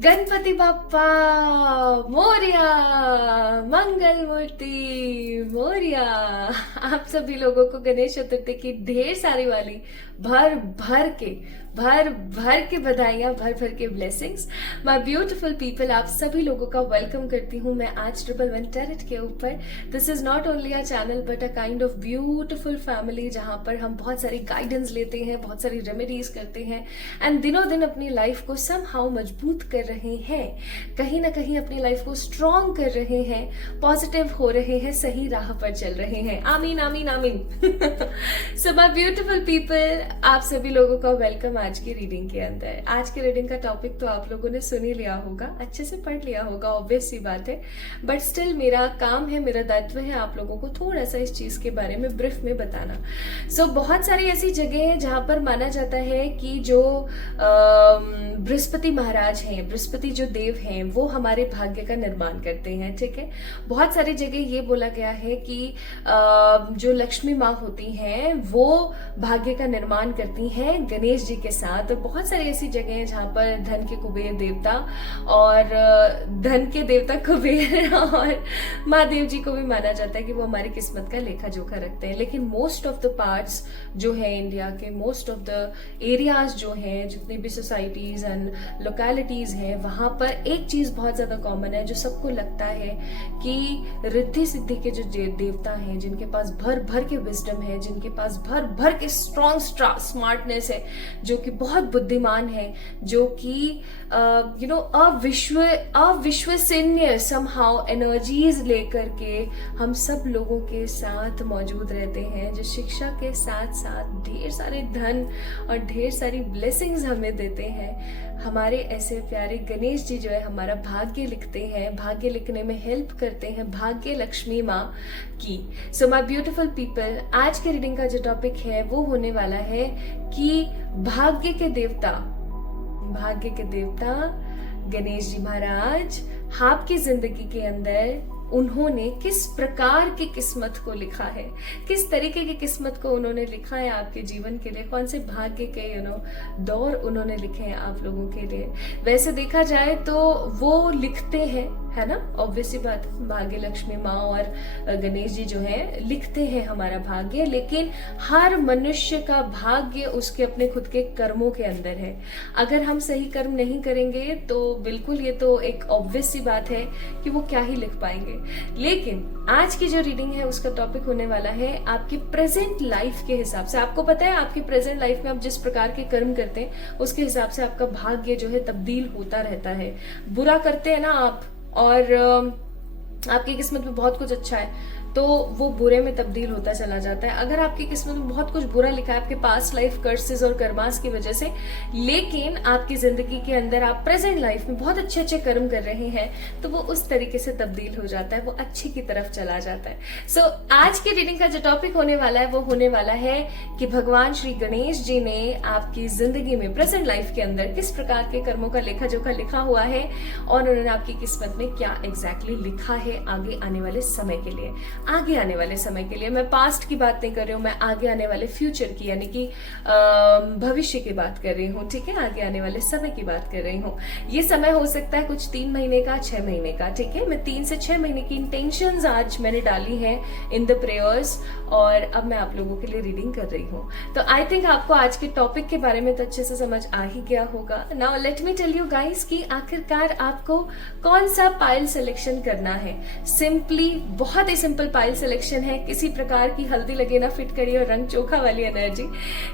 गणपति बाप्पा मोरया, मंगल मूर्ति मोरया। आप सभी लोगों को गणेश चतुर्थी की ढेर सारी वाली भर भर के बधाइयां, भर भर के ब्लेसिंग्स। माय ब्यूटीफुल पीपल, आप सभी लोगों का वेलकम करती हूं मैं आज 111 टेरेट के ऊपर। This is not only a channel but a kind of beautiful family, जहां पर हम बहुत सारी गाइडेंस लेते हैं, बहुत सारी रेमेडीज करते हैं एंड दिनों दिन अपनी लाइफ को समहाउ मजबूत कर रहे हैं, कहीं ना कहीं अपनी लाइफ को स्ट्रॉन्ग कर रहे हैं, पॉजिटिव हो रहे हैं, सही राह पर चल रहे हैं। आमीन आमीन आमीन। सो माय ब्यूटीफुल पीपल, आप सभी लोगों का वेलकम आज की रीडिंग के अंदर। आज की रीडिंग का टॉपिक तो आप लोगों ने सुन ही लिया होगा, अच्छे से पढ़ लिया होगा, ऑब्वियस सी बात है, बट स्टिल मेरा काम है, मेरा दायित्व है आप लोगों को थोड़ा सा इस चीज के बारे में ब्रीफ में बताना। सो बहुत सारी ऐसी जगह है जहां पर माना जाता है कि जो बृहस्पति महाराज हैं, बृहस्पति जो देव हैं, वो हमारे भाग्य का निर्माण करते हैं। ठीक है, बहुत सारी जगह ये बोला गया है कि जो लक्ष्मी माँ होती हैं वो भाग्य का निर्माण करती हैं गणेश जी के साथ। और बहुत सारी ऐसी जगह हैं जहां पर धन के कुबेर देवता और धन के देवता कुबेर और महादेव जी को भी माना जाता है कि वो हमारी किस्मत का लेखा जोखा रखते हैं। लेकिन मोस्ट ऑफ द पार्ट्स जो है इंडिया के, मोस्ट ऑफ द एरियाज जो हैं, जितनी भी सोसाइटीज एंड लोकेलिटीज हैं, वहां पर एक चीज बहुत ज्यादा कॉमन है जो सबको लगता है कि रिद्धि सिद्धि के जो देवता हैं, जिनके पास भर भर के विजडम है, जिनके पास भर भर के स्ट्रॉन्ग स्मार्टनेस है, जो कि बहुत बुद्धिमान है, जो कि अविश्वसनीय समहाउ एनर्जीज लेकर के हम सब लोगों के साथ मौजूद रहते हैं, जो शिक्षा के साथ साथ ढेर सारे धन और ढेर सारी ब्लेसिंग्स हमें देते हैं। हमारे ऐसे प्यारे गणेश जी जो है हमारा भाग्य लिखते हैं, भाग्य लिखने में हेल्प करते हैं भाग्य लक्ष्मी माँ की। सो माय ब्यूटीफुल पीपल, आज के रीडिंग का जो टॉपिक है वो होने वाला है कि भाग्य के देवता गणेश जी महाराज आपकी जिंदगी के अंदर उन्होंने किस प्रकार की किस्मत को लिखा है, किस तरीके की किस्मत को उन्होंने लिखा है आपके जीवन के लिए, कौन से भाग्य के दौर उन्होंने लिखे हैं आप लोगों के लिए। वैसे देखा जाए तो वो लिखते हैं, है ना, ऑब्वियसली बात, भाग्य लक्ष्मी माँ और गणेश जी जो है लिखते हैं हमारा भाग्य, लेकिन हर मनुष्य का भाग्य उसके अपने खुद के कर्मों के अंदर है। अगर हम सही कर्म नहीं करेंगे तो बिल्कुल ये तो एक ऑब्वियस सी बात है कि वो क्या ही लिख पाएंगे। लेकिन आज की जो रीडिंग है उसका टॉपिक होने वाला है आपकी प्रेजेंट लाइफ के हिसाब से। आपको पता है आपकी प्रेजेंट लाइफ में आप जिस प्रकार के कर्म करते हैं उसके हिसाब से आपका भाग्य जो है तब्दील होता रहता है। बुरा करते हैं ना आप और आपकी किस्मत में बहुत कुछ अच्छा है तो वो बुरे में तब्दील होता चला जाता है। अगर आपकी किस्मत में बहुत कुछ बुरा लिखा है आपके पास्ट लाइफ कर्सेस और कर्मास की वजह से, लेकिन आपकी जिंदगी के अंदर आप प्रेजेंट लाइफ में बहुत अच्छे अच्छे कर्म कर रहे हैं तो वो उस तरीके से तब्दील हो जाता है, वो अच्छे की तरफ चला जाता है। सो आज की रीडिंग का जो टॉपिक होने वाला है वो होने वाला है कि भगवान श्री गणेश जी ने आपकी जिंदगी में प्रेजेंट लाइफ के अंदर किस प्रकार के कर्मों का लेखा जोखा लिखा हुआ है और उन्होंने आपकी किस्मत में क्या एग्जैक्टली लिखा है आगे आने वाले समय के लिए। आगे आने वाले समय के लिए, मैं पास्ट की बात नहीं कर रही हूँ, मैं आगे आने वाले फ्यूचर की यानी कि भविष्य की बात कर रही हूँ। ठीक है, आगे आने वाले समय की बात कर रही हूँ। ये समय हो सकता है कुछ 3 महीने का, 6 महीने का। ठीक है, मैं 3 से 6 महीने की इंटेंशंस आज मैंने डाली है इन द प्रेयर्स और अब मैं आप लोगों के लिए रीडिंग कर रही हूँ। तो आई थिंक आपको आज के टॉपिक के बारे में तो अच्छे से समझ आ ही गया होगा। Now let me tell you guys कि आखिरकार आपको कौन सा पाइल सिलेक्शन करना है। सिंपली बहुत ही सिंपल पाइल सिलेक्शन है, किसी प्रकार की हल्दी लगे ना फिटकड़ी और रंग चोखा वाली एनर्जी,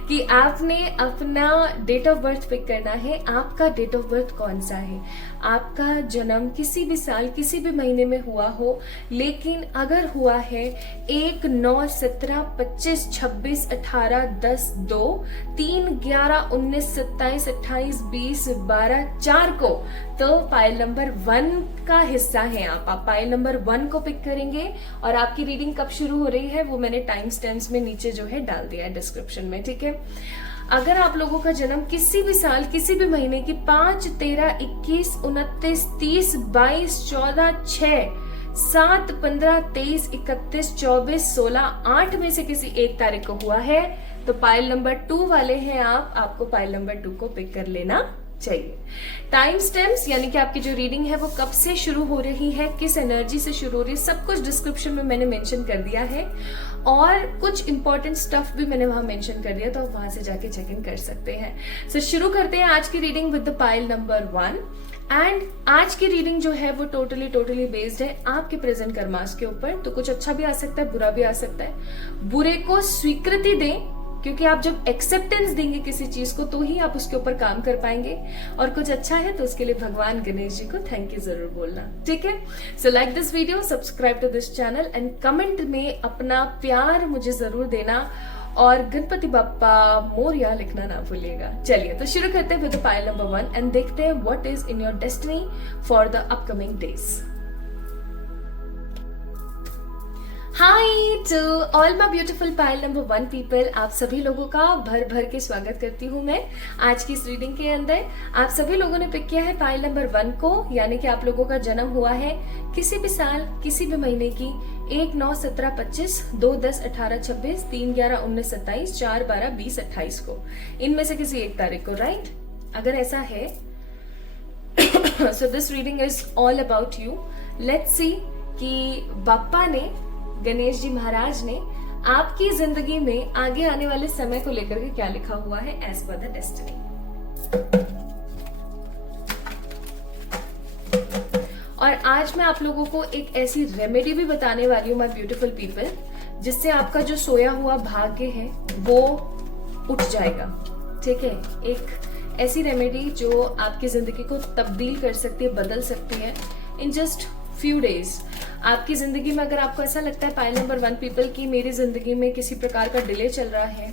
कि आपने अपना डेट ऑफ बर्थ पिक करना है। आपका डेट ऑफ बर्थ कौन सा है, आपका जन्म किसी भी साल किसी भी महीने में हुआ हो, लेकिन अगर हुआ है 1, 9, 17, 25, 26, 18, 10, 2, 3, 11, 19, 27, 28, 20, 12, 4 को, तो पाइल नंबर 1 का हिस्सा है आप पाइल नंबर 1 को पिक करेंगे। और आपकी रीडिंग कब शुरू हो रही है वो मैंने टाइम स्टैम्प्स में नीचे जो है डाल दिया है डिस्क्रिप्शन में। ठीक है, अगर आप लोगों का जन्म किसी भी साल किसी भी महीने की 5, 13, 21, 29, 30, 22, 14, 6, 7, 15, 23, 31, 24, 16, 8 में से किसी एक तारीख को हुआ है तो पाइल नंबर 2 वाले हैं आपको पाइल नंबर 2 को पिक कर लेना चाहिए। टाइम स्टैम्प्स यानी कि आपकी जो रीडिंग है वो कब से शुरू हो रही है, किस एनर्जी से शुरू हो रही है, सब कुछ डिस्क्रिप्शन में मैंने मेंशन कर दिया है और कुछ इंपॉर्टेंट स्टफ भी मैंने वहां मेंशन कर दिया, तो आप वहां से जाके चेक इन कर सकते हैं। सो शुरू करते हैं आज की reading with the pile number 1। And आज की रीडिंग जो है वो टोटली बेस्ड है आपके प्रेजेंट कर्मास के ऊपर। तो कुछ अच्छा भी आ सकता है, बुरा भी आ सकता है। बुरे को स्वीकृति दें, क्योंकि आप जब एक्सेप्टेंस देंगे किसी चीज को तो ही आप उसके ऊपर काम कर पाएंगे। और कुछ अच्छा है तो उसके लिए भगवान गणेश जी को थैंक यू जरूर बोलना, ठीक है। So like this video, subscribe to this channel and comment में अपना प्यार मुझे जरूर देना और गणपति बप्पा मोरिया लिखना ना भूलिएगा। चलिए तो शुरू करते हैं विद पाइल नंबर 1 एंड देखते हैं what is in your destiny for the upcoming days. Hi to all my beautiful pile number 1 people, आप सभी लोगों का भर भर के स्वागत करती हूँ मैं आज की इस रीडिंग के अंदर। आप सभी लोगों ने पिक किया है पाइल नंबर 1 को, यानी कि आप लोगों का जन्म हुआ है किसी भी साल, किसी भी महीने की 1, 9, 17, 25, 2, 10, 18, 26, 3, 11, 19, 27, 4, 12, 20, 28 को, इनमें से किसी एक तारीख को, राइट? अगर ऐसा है so this reading is all about you. Let's see कि बाप्पा ने, गणेश जी महाराज ने आपकी जिंदगी में आगे आने वाले समय को लेकर के क्या लिखा हुआ है एज पर द डेस्टिनी। और आज मैं आप लोगों को एक ऐसी रेमेडी भी बताने वाली हूँ माय ब्यूटीफुल पीपल, जिससे आपका जो सोया हुआ भाग्य है वो उठ जाएगा, ठीक है। एक ऐसी रेमेडी जो आपकी जिंदगी को तब्दील कर सकती है, बदल सकती है इन जस्ट फ्यू डेज। आपकी जिंदगी में अगर आपको ऐसा लगता है पाइल नंबर 1 पीपल की मेरी जिंदगी में किसी प्रकार का डिले चल रहा है,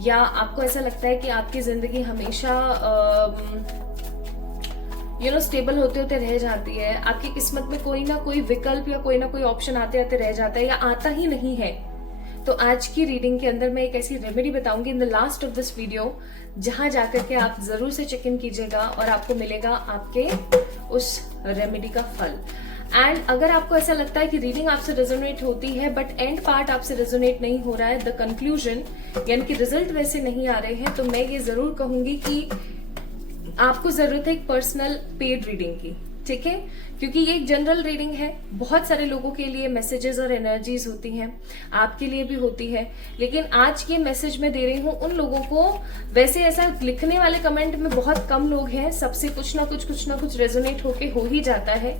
या आपको ऐसा लगता है कि आपकी जिंदगी हमेशा स्टेबल होते होते रह जाती है, आपकी किस्मत में कोई ना कोई विकल्प या कोई ना कोई ऑप्शन आते आते रह जाता है या आता ही नहीं है, तो आज की रीडिंग के अंदर मैं एक ऐसी रेमेडी बताऊंगी in the last of this video, जहां जाकर के आप जरूर से चेक इन कीजिएगा और आपको मिलेगा आपके उस रेमेडी का फल। एंड अगर आपको ऐसा लगता है कि रीडिंग आपसे रेजोनेट होती है बट एंड पार्ट आपसे रेजोनेट नहीं हो रहा है, द कंक्लूजन यानी कि रिजल्ट वैसे नहीं आ रहे हैं, तो मैं ये जरूर कहूंगी कि आपको जरूरत है एक पर्सनल पेड रीडिंग की, ठीक है। क्योंकि ये एक जनरल रीडिंग है, बहुत सारे लोगों के लिए मैसेजेस और एनर्जीज होती हैं, आपके लिए भी होती है, लेकिन आज के मैसेज में दे रही हूँ उन लोगों को। वैसे ऐसा लिखने वाले कमेंट में बहुत कम लोग हैं, सबसे कुछ ना कुछ रेजोनेट होके हो ही जाता है।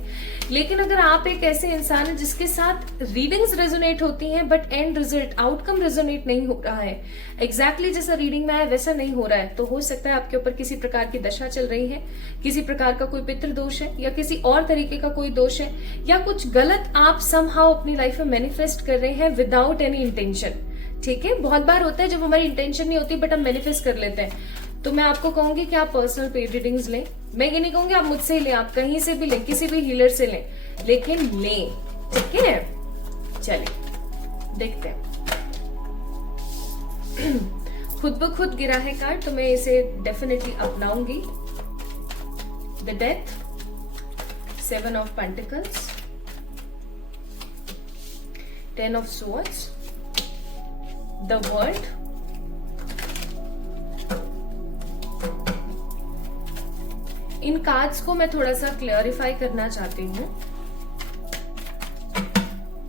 लेकिन अगर आप एक ऐसे इंसान है जिसके साथ रीडिंग्स रेजोनेट होती हैं but and result outcome resonate नहीं हो रहा है, एग्जैक्टली जैसा रीडिंग में आया वैसा नहीं हो रहा है, तो हो सकता है आपके ऊपर किसी प्रकार की दशा चल रही है, किसी प्रकार का कोई पितृ दोष है या किसी और तरीके का कोई दोष है, या कुछ गलत आप समहाउ अपनी लाइफ में मैनिफेस्ट कर रहे हैं विदाउट एनी इंटेंशन, ठीक है। बहुत बार होता है जब हमारी इंटेंशन नहीं होती बट हम मैनिफेस्ट कर लेते हैं, तो मैं आपको कहूंगी कि आप पर्सनल पेड रीडिंग्स लें। मैं ये नहीं कहूंगी आप मुझसे ही लें, आप कहीं से भी लें, किसी भी हीलर से लें, लेकिन लें, ठीक है। चलिए देखते हैं। खुद ब खुद गिरा है कार्ड, तो मैं इसे डेफिनेटली अपनाऊंगी। The death, 7 of Pentacles, 10 of Swords, the World, इन कार्ड्स को मैं थोड़ा सा क्लैरिफाई करना चाहती हूँ।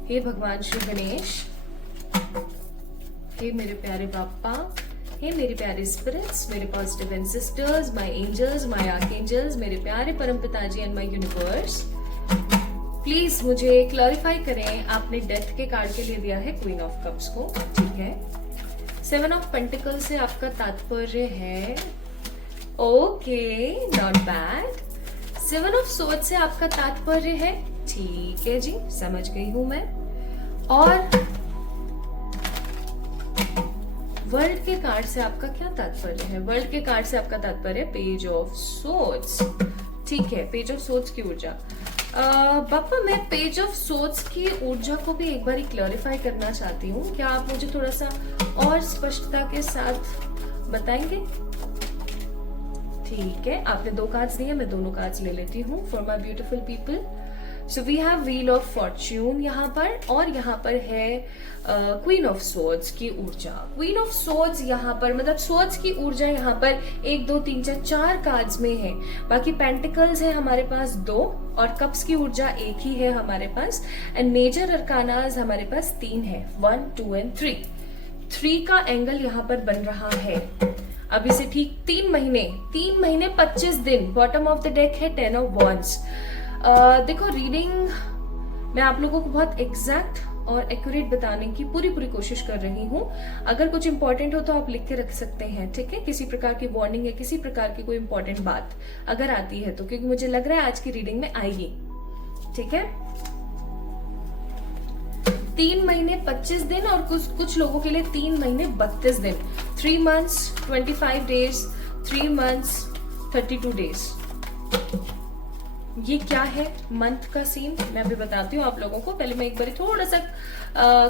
हे भगवान श्री गणेश, हे मेरे प्यारे बाप्पा, हे मेरे प्यारे स्पिरिट्स, मेरे positive ancestors, my angels, my archangels, मेरे प्यारे परम पिताजी एंड माय यूनिवर्स, प्लीज मुझे क्लैरिफाई करें। आपने डेथ के कार्ड के लिए दिया है क्वीन ऑफ कप्स को, ठीक है। 7 ऑफ पेंटिकल से आपका तात्पर्य है okay, not bad. 7 of sword से आपका तात्पर्य है, ठीक है जी, समझ गई हूं मैं। और वर्ल्ड के कार्ड से आपका क्या तात्पर्य है? वर्ल्ड के कार्ड से आपका तात्पर्य पेज ऑफ सोर्ड्स, ठीक है, पेज ऑफ सोर्ड्स की ऊर्जा। बापा मैं पेज ऑफ सोर्ड्स की ऊर्जा को भी एक बार क्लैरिफाई करना चाहती हूँ, क्या आप मुझे थोड़ा सा और स्पष्टता के साथ बताएंगे? ठीक है, आपने 2 कार्ड्स दिए, मैं दोनों कार्ड्स ले लेती हूँ for my beautiful people. So we have wheel of fortune यहाँ पर, और यहाँ पर है क्वीन ऑफ स्वॉर्ड्स की ऊर्जा। क्वीन ऑफ स्वॉर्ड्स यहाँ पर मतलब स्वॉर्ड्स की ऊर्जा यहाँ पर 1 2 3 4 कार्ड्स में है। बाकी पेंटिकल्स है हमारे पास 2, और कप्स की ऊर्जा 1 ही है हमारे पास। एंड मेजर अरकानाज हमारे पास 3 है, 1 2 एंड 3। 3 का एंगल यहाँ पर बन रहा है अभी से ठीक 3 महीने 25 दिन। बॉटम ऑफ द डेक है 10 ऑफ वॉन्ड्स। देखो रीडिंग मैं आप लोगों को बहुत एग्जैक्ट और एक्यूरेट बताने की पूरी कोशिश कर रही हूँ। अगर कुछ इंपॉर्टेंट हो तो आप लिख के रख सकते हैं, ठीक है। किसी प्रकार की वार्निंग या किसी प्रकार की कोई इंपॉर्टेंट बात अगर आती है तो, क्योंकि मुझे लग रहा है आज की रीडिंग में आएगी, ठीक है। 3 महीने 25 दिन और कुछ लोगों के लिए 3 महीने 32 दिन। 3 months 25 days, 3 months 32 days। ये क्या है मंथ का सीन मैं अभी बताती हूँ आप लोगों को। पहले मैं एक बार थोड़ा सा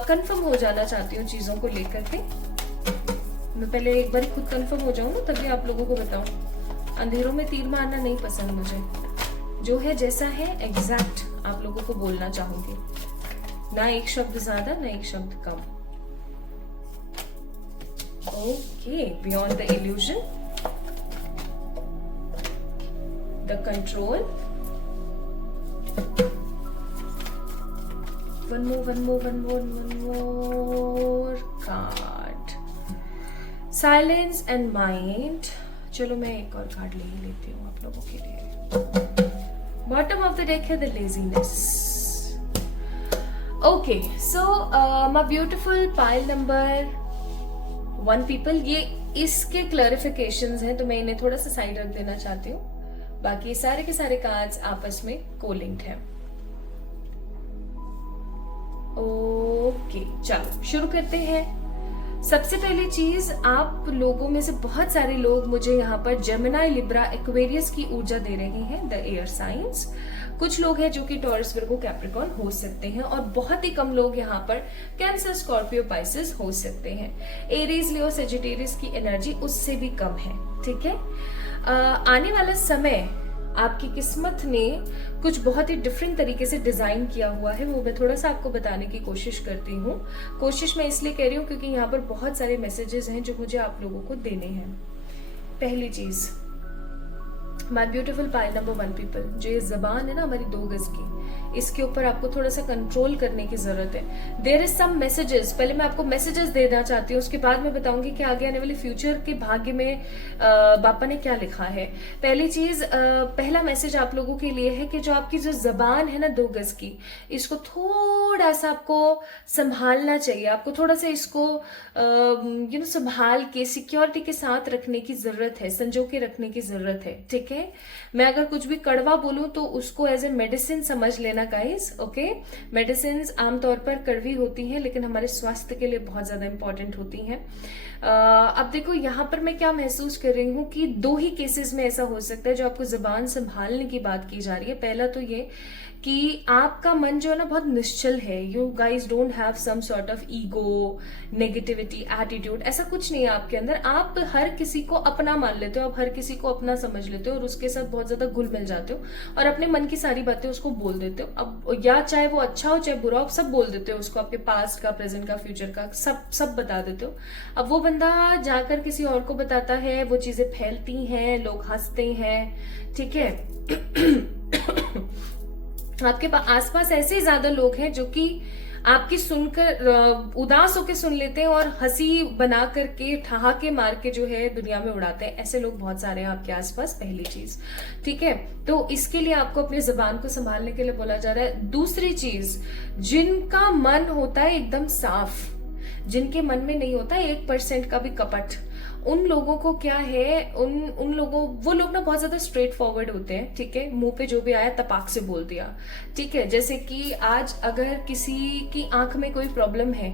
कंफर्म हो जाना चाहती हूँ चीजों को लेकर के। मैं पहले एक बार खुद कंफर्म हो जाऊं ना, तभी आप लोगों को बताऊं। अंधेरों में तीर मारना नहीं पसंद मुझे। जो है जैसा है एग्जैक्ट आप लोगों को बोलना चाहूंगी, ना एक शब्द ज्यादा ना एक शब्द कम। Okay, beyond the illusion, the control, one more card, silence and mind। चलो मैं एक और कार्ड ले ही लेती हूँ आप लोगों के लिए। बॉटम ऑफ द डेक है the laziness. Okay, so my beautiful pile number 1 people, ये इसके क्लैरिफिकेशंस हैं तो मैं इन्हें थोड़ा सा साइड रख देना चाहती हूँ। बाकी सारे के सारे कार्ड्स आपस में कोलिंक्ड हैं। ओके, चलो शुरू करते हैं। सबसे पहली चीज, आप लोगों में से बहुत सारे लोग मुझे यहाँ पर जेमिनी, लिब्रा, एक्वेरियस की ऊर्जा दे रहे हैं, द एयर साइंस। कुछ लोग हैं जो कि टॉरस, वर्गो, कैप्रिकॉर्न हो सकते हैं, और बहुत ही कम लोग यहाँ पर कैंसर, स्कॉर्पियो, पाइसेस हो सकते हैं। एरीज, लियो, सेजिटेरियस की एनर्जी उससे भी कम है, ठीक है। आने वाला समय आपकी किस्मत ने कुछ बहुत ही डिफरेंट तरीके से डिजाइन किया हुआ है, वो मैं थोड़ा सा आपको बताने की कोशिश करती हूँ। कोशिश मैं इसलिए कह रही हूँ क्योंकि यहाँ पर बहुत सारे मैसेजेस हैं जो मुझे आप लोगों को देने हैं। पहली चीज, my beautiful pile number 1 people, जो ये जबान है ना हमारी 2 गज की, इसके ऊपर आपको थोड़ा सा कंट्रोल करने की जरूरत है। देयर इज सम मैसेजेस, पहले मैं आपको मैसेजेस देना चाहती हूँ, उसके बाद मैं बताऊंगी कि आगे आने वाले फ्यूचर के भाग्य में बापा ने क्या लिखा है। पहली चीज, पहला मैसेज आप लोगों के लिए है कि जो आपकी जो जबान है ना 2 गज की, इसको थोड़ा सा आपको संभालना चाहिए। आपको थोड़ा सा इसको संभाल के सिक्योरिटी के साथ रखने की जरूरत है, संजो के रखने की जरूरत है, ठीक है। मैं अगर कुछ भी कड़वा बोलूं तो उसको एज ए मेडिसिन समझ लेना गाइस, ओके। मेडिसिन आमतौर पर कड़वी होती हैं लेकिन हमारे स्वास्थ्य के लिए बहुत ज्यादा इंपॉर्टेंट होती हैं। अब देखो यहाँ पर मैं क्या महसूस कर रही हूँ कि 2 ही केसेस में ऐसा हो सकता है जो आपको जुबान संभालने की बात की जा रही है। पहला तो ये कि आपका मन जो है ना बहुत निश्चल है। You guys don't have some sort of ego, negativity, attitude, ऐसा कुछ नहीं है आपके अंदर। आप हर किसी को अपना मान लेते हो, आप हर किसी को अपना समझ लेते हो और उसके साथ बहुत ज्यादा घुल मिल जाते हो और अपने मन की सारी बातें उसको बोल देते हो। अब या चाहे वो अच्छा हो चाहे बुरा हो, सब बोल देते हो उसको, आपके पास्ट का, प्रेजेंट का, फ्यूचर का, सब बता देते हो। अब वो बंदा जाकर किसी और को बताता है, वो चीजें फैलती हैं, लोग हंसते हैं, ठीक है। आपके आसपास ऐसे ज्यादा लोग हैं जो कि आपकी सुनकर उदास होकर सुन लेते हैं और हंसी बना करके, ठहाके मार के जो है दुनिया में उड़ाते हैं। ऐसे लोग बहुत सारे हैं आपके आसपास, पहली चीज, ठीक है। तो इसके लिए आपको अपनी जुबान को संभालने के लिए बोला जा रहा है। दूसरी चीज, जिनका मन होता है एकदम साफ, जिनके मन में नहीं होता 1% का भी कपट, उन लोगों को क्या है, उन लोगों, वो लोग ना बहुत ज्यादा स्ट्रेट फॉरवर्ड होते हैं, ठीक है। मुंह पे जो भी आया तपाक से बोल दिया, ठीक है। जैसे कि आज अगर किसी की आंख में कोई प्रॉब्लम है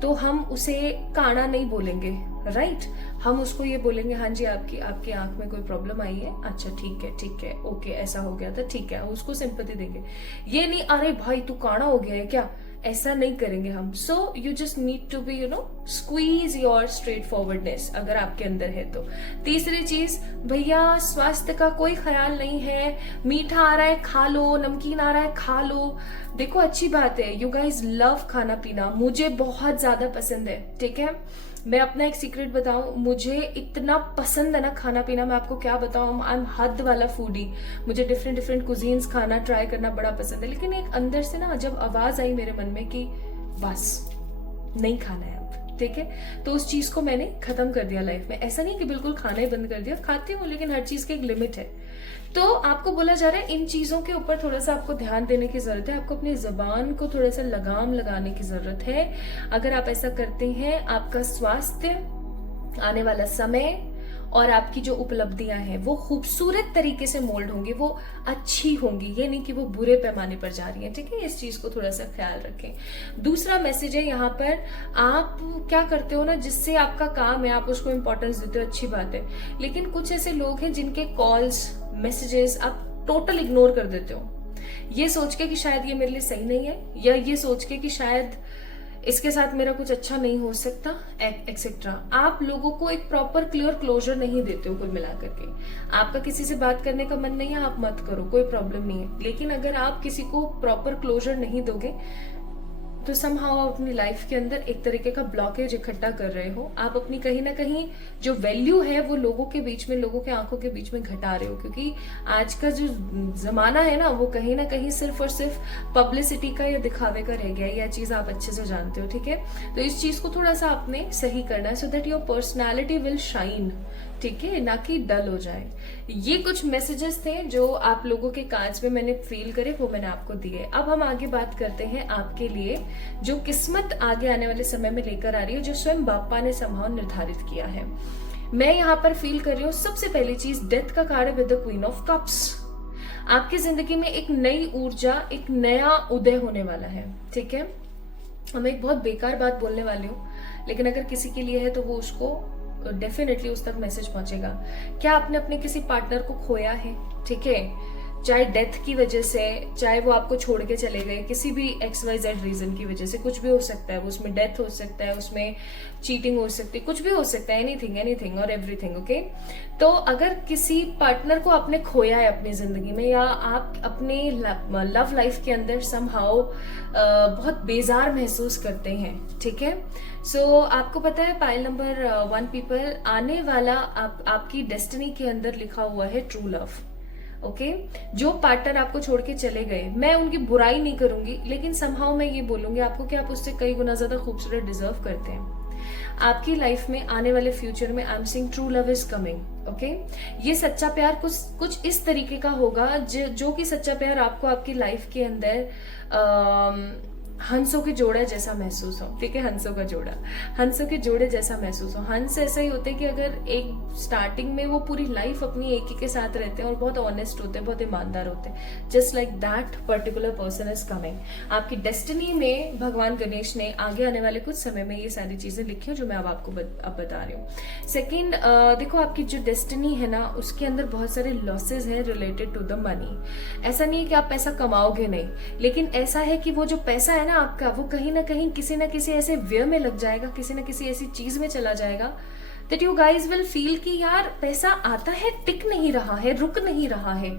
तो हम उसे काना नहीं बोलेंगे, राइट। हम उसको ये बोलेंगे, हाँ जी आपकी आंख में कोई प्रॉब्लम आई है, अच्छा ठीक है, ओके ऐसा हो गया था, ठीक है, उसको सिंपैथी देंगे। ये नहीं अरे भाई तू काना हो गया है क्या, ऐसा नहीं करेंगे हम। So you just need to be squeeze your straightforwardness अगर आपके अंदर है तो। तीसरी चीज, भैया स्वास्थ्य का कोई ख्याल नहीं है, मीठा आ रहा है खा लो, नमकीन आ रहा है खा लो। देखो अच्छी बात है, यू गाइज लव खाना पीना, मुझे बहुत ज्यादा पसंद है, ठीक है। मैं अपना एक सीक्रेट बताऊं, मुझे इतना पसंद है ना खाना पीना, मैं आपको क्या बताऊं, आई एम हद वाला फूडी। मुझे डिफरेंट डिफरेंट कुजीन्स खाना ट्राई करना बड़ा पसंद है, लेकिन एक अंदर से ना जब आवाज आई मेरे मन में कि बस नहीं खाना है अब, ठीक है, तो उस चीज को मैंने खत्म कर दिया लाइफ में। ऐसा नहीं कि बिल्कुल खाना ही बंद कर दिया, खाती हूँ लेकिन हर चीज की एक लिमिट है। तो आपको बोला जा रहा है इन चीजों के ऊपर थोड़ा सा आपको ध्यान देने की जरूरत है, आपको अपनी जबान को थोड़ा सा लगाम लगाने की जरूरत है। अगर आप ऐसा करते हैं, आपका स्वास्थ्य, आने वाला समय और आपकी जो उपलब्धियां हैं वो खूबसूरत तरीके से मोल्ड होंगी, वो अच्छी होंगी, ये नहीं कि वो बुरे पैमाने पर जा रही हैं, ठीक है। इस चीज को थोड़ा सा ख्याल रखें। दूसरा मैसेज है यहाँ पर, आप क्या करते हो ना, जिससे आपका काम है आप उसको इंपॉर्टेंस देते हो, अच्छी बात है, लेकिन कुछ ऐसे लोग हैं जिनके कॉल्स मैसेजेस आप टोटल इग्नोर कर देते हो, ये सोच के कि शायद ये मेरे लिए सही नहीं है, या ये सोच के कि शायद इसके साथ मेरा कुछ अच्छा नहीं हो सकता, एक्सेट्रा। आप लोगों को एक प्रॉपर क्लियर क्लोजर नहीं देते हो। कुल मिलाकर के आपका किसी से बात करने का मन नहीं है, आप मत करो, कोई प्रॉब्लम नहीं है, लेकिन अगर आप किसी को प्रॉपर क्लोजर नहीं दोगे तो समहाउ आप अपनी लाइफ के अंदर एक तरीके का ब्लॉकेज इकट्ठा कर रहे हो। आप अपनी कहीं ना कहीं जो वैल्यू है वो लोगों के बीच में, लोगों के आंखों के बीच में घटा रहे हो, क्योंकि आज का जो जमाना है ना वो कहीं ना कहीं सिर्फ और सिर्फ पब्लिसिटी का या दिखावे का रह गया है। यह चीज आप अच्छे से जानते हो, ठीक है। तो इस चीज को थोड़ा सा आपने सही करना है, so that your personality will shine, ठीक है, ना कि डल हो जाए। ये कुछ मैसेजेस थे जो आप लोगों के कांच में मैंने फील करे, वो मैंने आपको दिए। अब हम आगे बात करते हैं आपके लिए जो किस्मत आगे आने वाले समय में लेकर आ रही है, जो स्वयं बाप्पा ने संभाव निर्धारित किया है। मैं यहाँ पर फील कर रही हूँ, सबसे पहली चीज डेथ का card with the queen of cups. आपकी जिंदगी में एक नई ऊर्जा, एक नया उदय होने वाला है, ठीक है। मैं एक बहुत बेकार बात बोलने वाली हूँ, लेकिन अगर किसी के लिए है तो वो उसको डेफिनेटली उस तक मैसेज पहुंचेगा। क्या आपने अपने किसी पार्टनर को खोया है, ठीक है, चाहे डेथ की वजह से, चाहे वो आपको छोड़ के चले गए, किसी भी XYZ रीजन की वजह से, कुछ भी हो सकता है, उसमें डेथ हो सकता है, उसमें चीटिंग हो सकती है, कुछ भी हो सकता है, एनीथिंग और एवरीथिंग, ओके। तो अगर किसी पार्टनर को आपने खोया है अपनी जिंदगी में, या आप अपने लव लाइफ के अंदर समहाउ बहुत बेजार महसूस करते हैं, ठीक है। सो आपको पता है पाइल नंबर 1 पीपल, आने वाला आपकी डेस्टिनी के अंदर लिखा हुआ है ट्रू लव, ओके। जो पार्टनर आपको छोड़ के चले गए, मैं उनकी बुराई नहीं करूंगी, लेकिन समहाउ मैं ये बोलूंगी आपको कि आप उससे कई गुना ज्यादा खूबसूरत डिजर्व करते हैं। आपकी लाइफ में आने वाले फ्यूचर में I am seeing true love is coming, okay. ये सच्चा प्यार कुछ इस तरीके का होगा जो कि सच्चा प्यार आपको आपकी लाइफ के अंदर हंसों के जोड़ा जैसा महसूस हो, ठीक है, हंसों के जोड़े जैसा महसूस हो। हंस ऐसा ही होते हैं कि अगर एक स्टार्टिंग में वो पूरी लाइफ अपनी एक ही के साथ रहते हैं और बहुत ऑनेस्ट होते हैं, बहुत ईमानदार होते हैं, just like that particular person is coming. आपकी डेस्टिनी में भगवान गणेश ने आगे आने वाले कुछ समय में ये सारी चीजें लिखी हैं जो मैं अब आपको अब बता रही हूँ। सेकेंड, देखो आपकी जो डेस्टिनी है ना उसके अंदर बहुत सारे लॉसेज हैं रिलेटेड टू द मनी। ऐसा नहीं है कि आप पैसा कमाओगे नहीं, लेकिन ऐसा है कि वो जो पैसा है आपका, वो कहीं ना कहीं किसी ना किसी ऐसे व्यय में लग जाएगा, किसी ना किसी ऐसी चीज में चला जाएगा that you guys will feel कि यार पैसा आता है, टिक नहीं रहा है, रुक नहीं रहा है।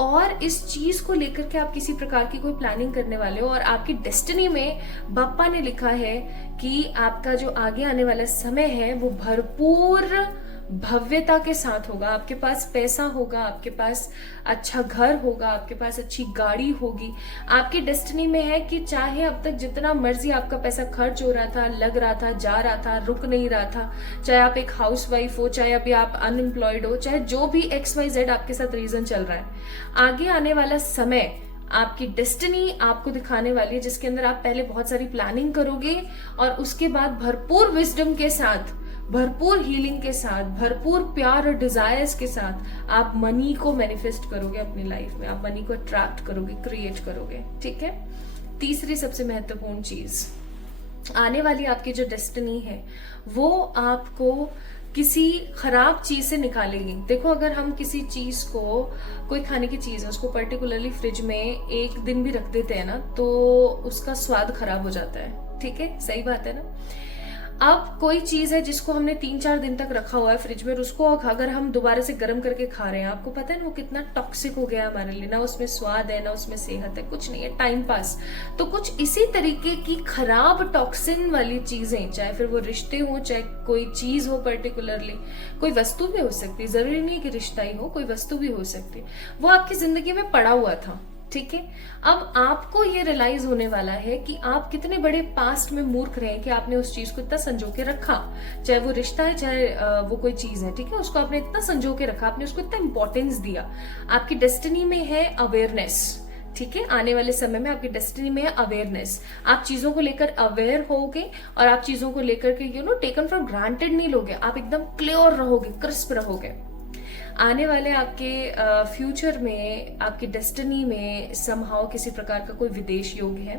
और इस चीज को लेकर के आप किसी प्रकार की कोई प्लानिंग करने वाले हो, और आपकी डेस्टिनी में बाप्पा ने लिखा है कि आपका जो आगे आने वाला समय है वो भरपूर भव्यता के साथ होगा। आपके पास पैसा होगा, आपके पास अच्छा घर होगा, आपके पास अच्छी गाड़ी होगी। आपकी डेस्टिनी में है कि चाहे अब तक जितना मर्जी आपका पैसा खर्च हो रहा था, लग रहा था, जा रहा था, रुक नहीं रहा था, चाहे आप एक हाउसवाइफ हो, चाहे अभी आप अनएम्प्लॉयड हो, चाहे जो भी XYZ आपके साथ रीजन चल रहा है, आगे आने वाला समय आपकी डेस्टिनी आपको दिखाने वाली है, जिसके अंदर आप पहले बहुत सारी प्लानिंग करोगे और उसके बाद भरपूर विजडम के साथ, भरपूर हीलिंग के साथ, भरपूर प्यार और डिजायर्स के साथ आप मनी को मैनिफेस्ट करोगे अपनी लाइफ में, आप मनी को अट्रैक्ट करोगे, क्रिएट करोगे, ठीक है। तीसरी सबसे महत्वपूर्ण चीज, आने वाली आपकी जो डेस्टिनी है वो आपको किसी खराब चीज से निकालेंगे। देखो अगर हम किसी चीज को, कोई खाने की चीज है, उसको पर्टिकुलरली फ्रिज में एक दिन भी रख देते हैं ना, तो उसका स्वाद खराब हो जाता है। ठीक है, सही बात है ना। अब कोई चीज है जिसको हमने 3-4 दिन तक रखा हुआ है फ्रिज में, और उसको अगर हम दोबारा से गर्म करके खा रहे हैं, आपको पता है ना वो कितना टॉक्सिक हो गया हमारे लिए। ना उसमें स्वाद है, ना उसमें सेहत है, कुछ नहीं है, टाइम पास। तो कुछ इसी तरीके की खराब टॉक्सिन वाली चीजें, चाहे फिर वो रिश्ते हो, चाहे कोई चीज हो, पर्टिकुलरली कोई वस्तु भी हो सकती है, जरूरी नहीं कि रिश्ता ही हो, कोई वस्तु भी हो सकती है, वो आपकी जिंदगी में पड़ा हुआ था। ठीक है, अब आपको ये रियलाइज होने वाला है कि आप कितने बड़े पास्ट में मूर्ख रहे कि आपने उस चीज को इतना संजो के रखा, चाहे वो रिश्ता है, चाहे वो कोई चीज है। ठीक है, उसको आपने इतना संजो के रखा, आपने उसको इतना इंपॉर्टेंस दिया। आपकी डेस्टिनी में है अवेयरनेस। ठीक है, आने वाले समय में आपकी डेस्टिनी में है अवेयरनेस। आप चीजों को लेकर अवेयर होगे और आप चीजों को लेकर के टेकन फॉर ग्रांटेड नहीं लोगे, आप एकदम क्लियर रहोगे, क्रिस्प रहोगे। आने वाले आपके फ्यूचर में, आपकी डेस्टिनी में समहाउ किसी प्रकार का कोई विदेश योग है,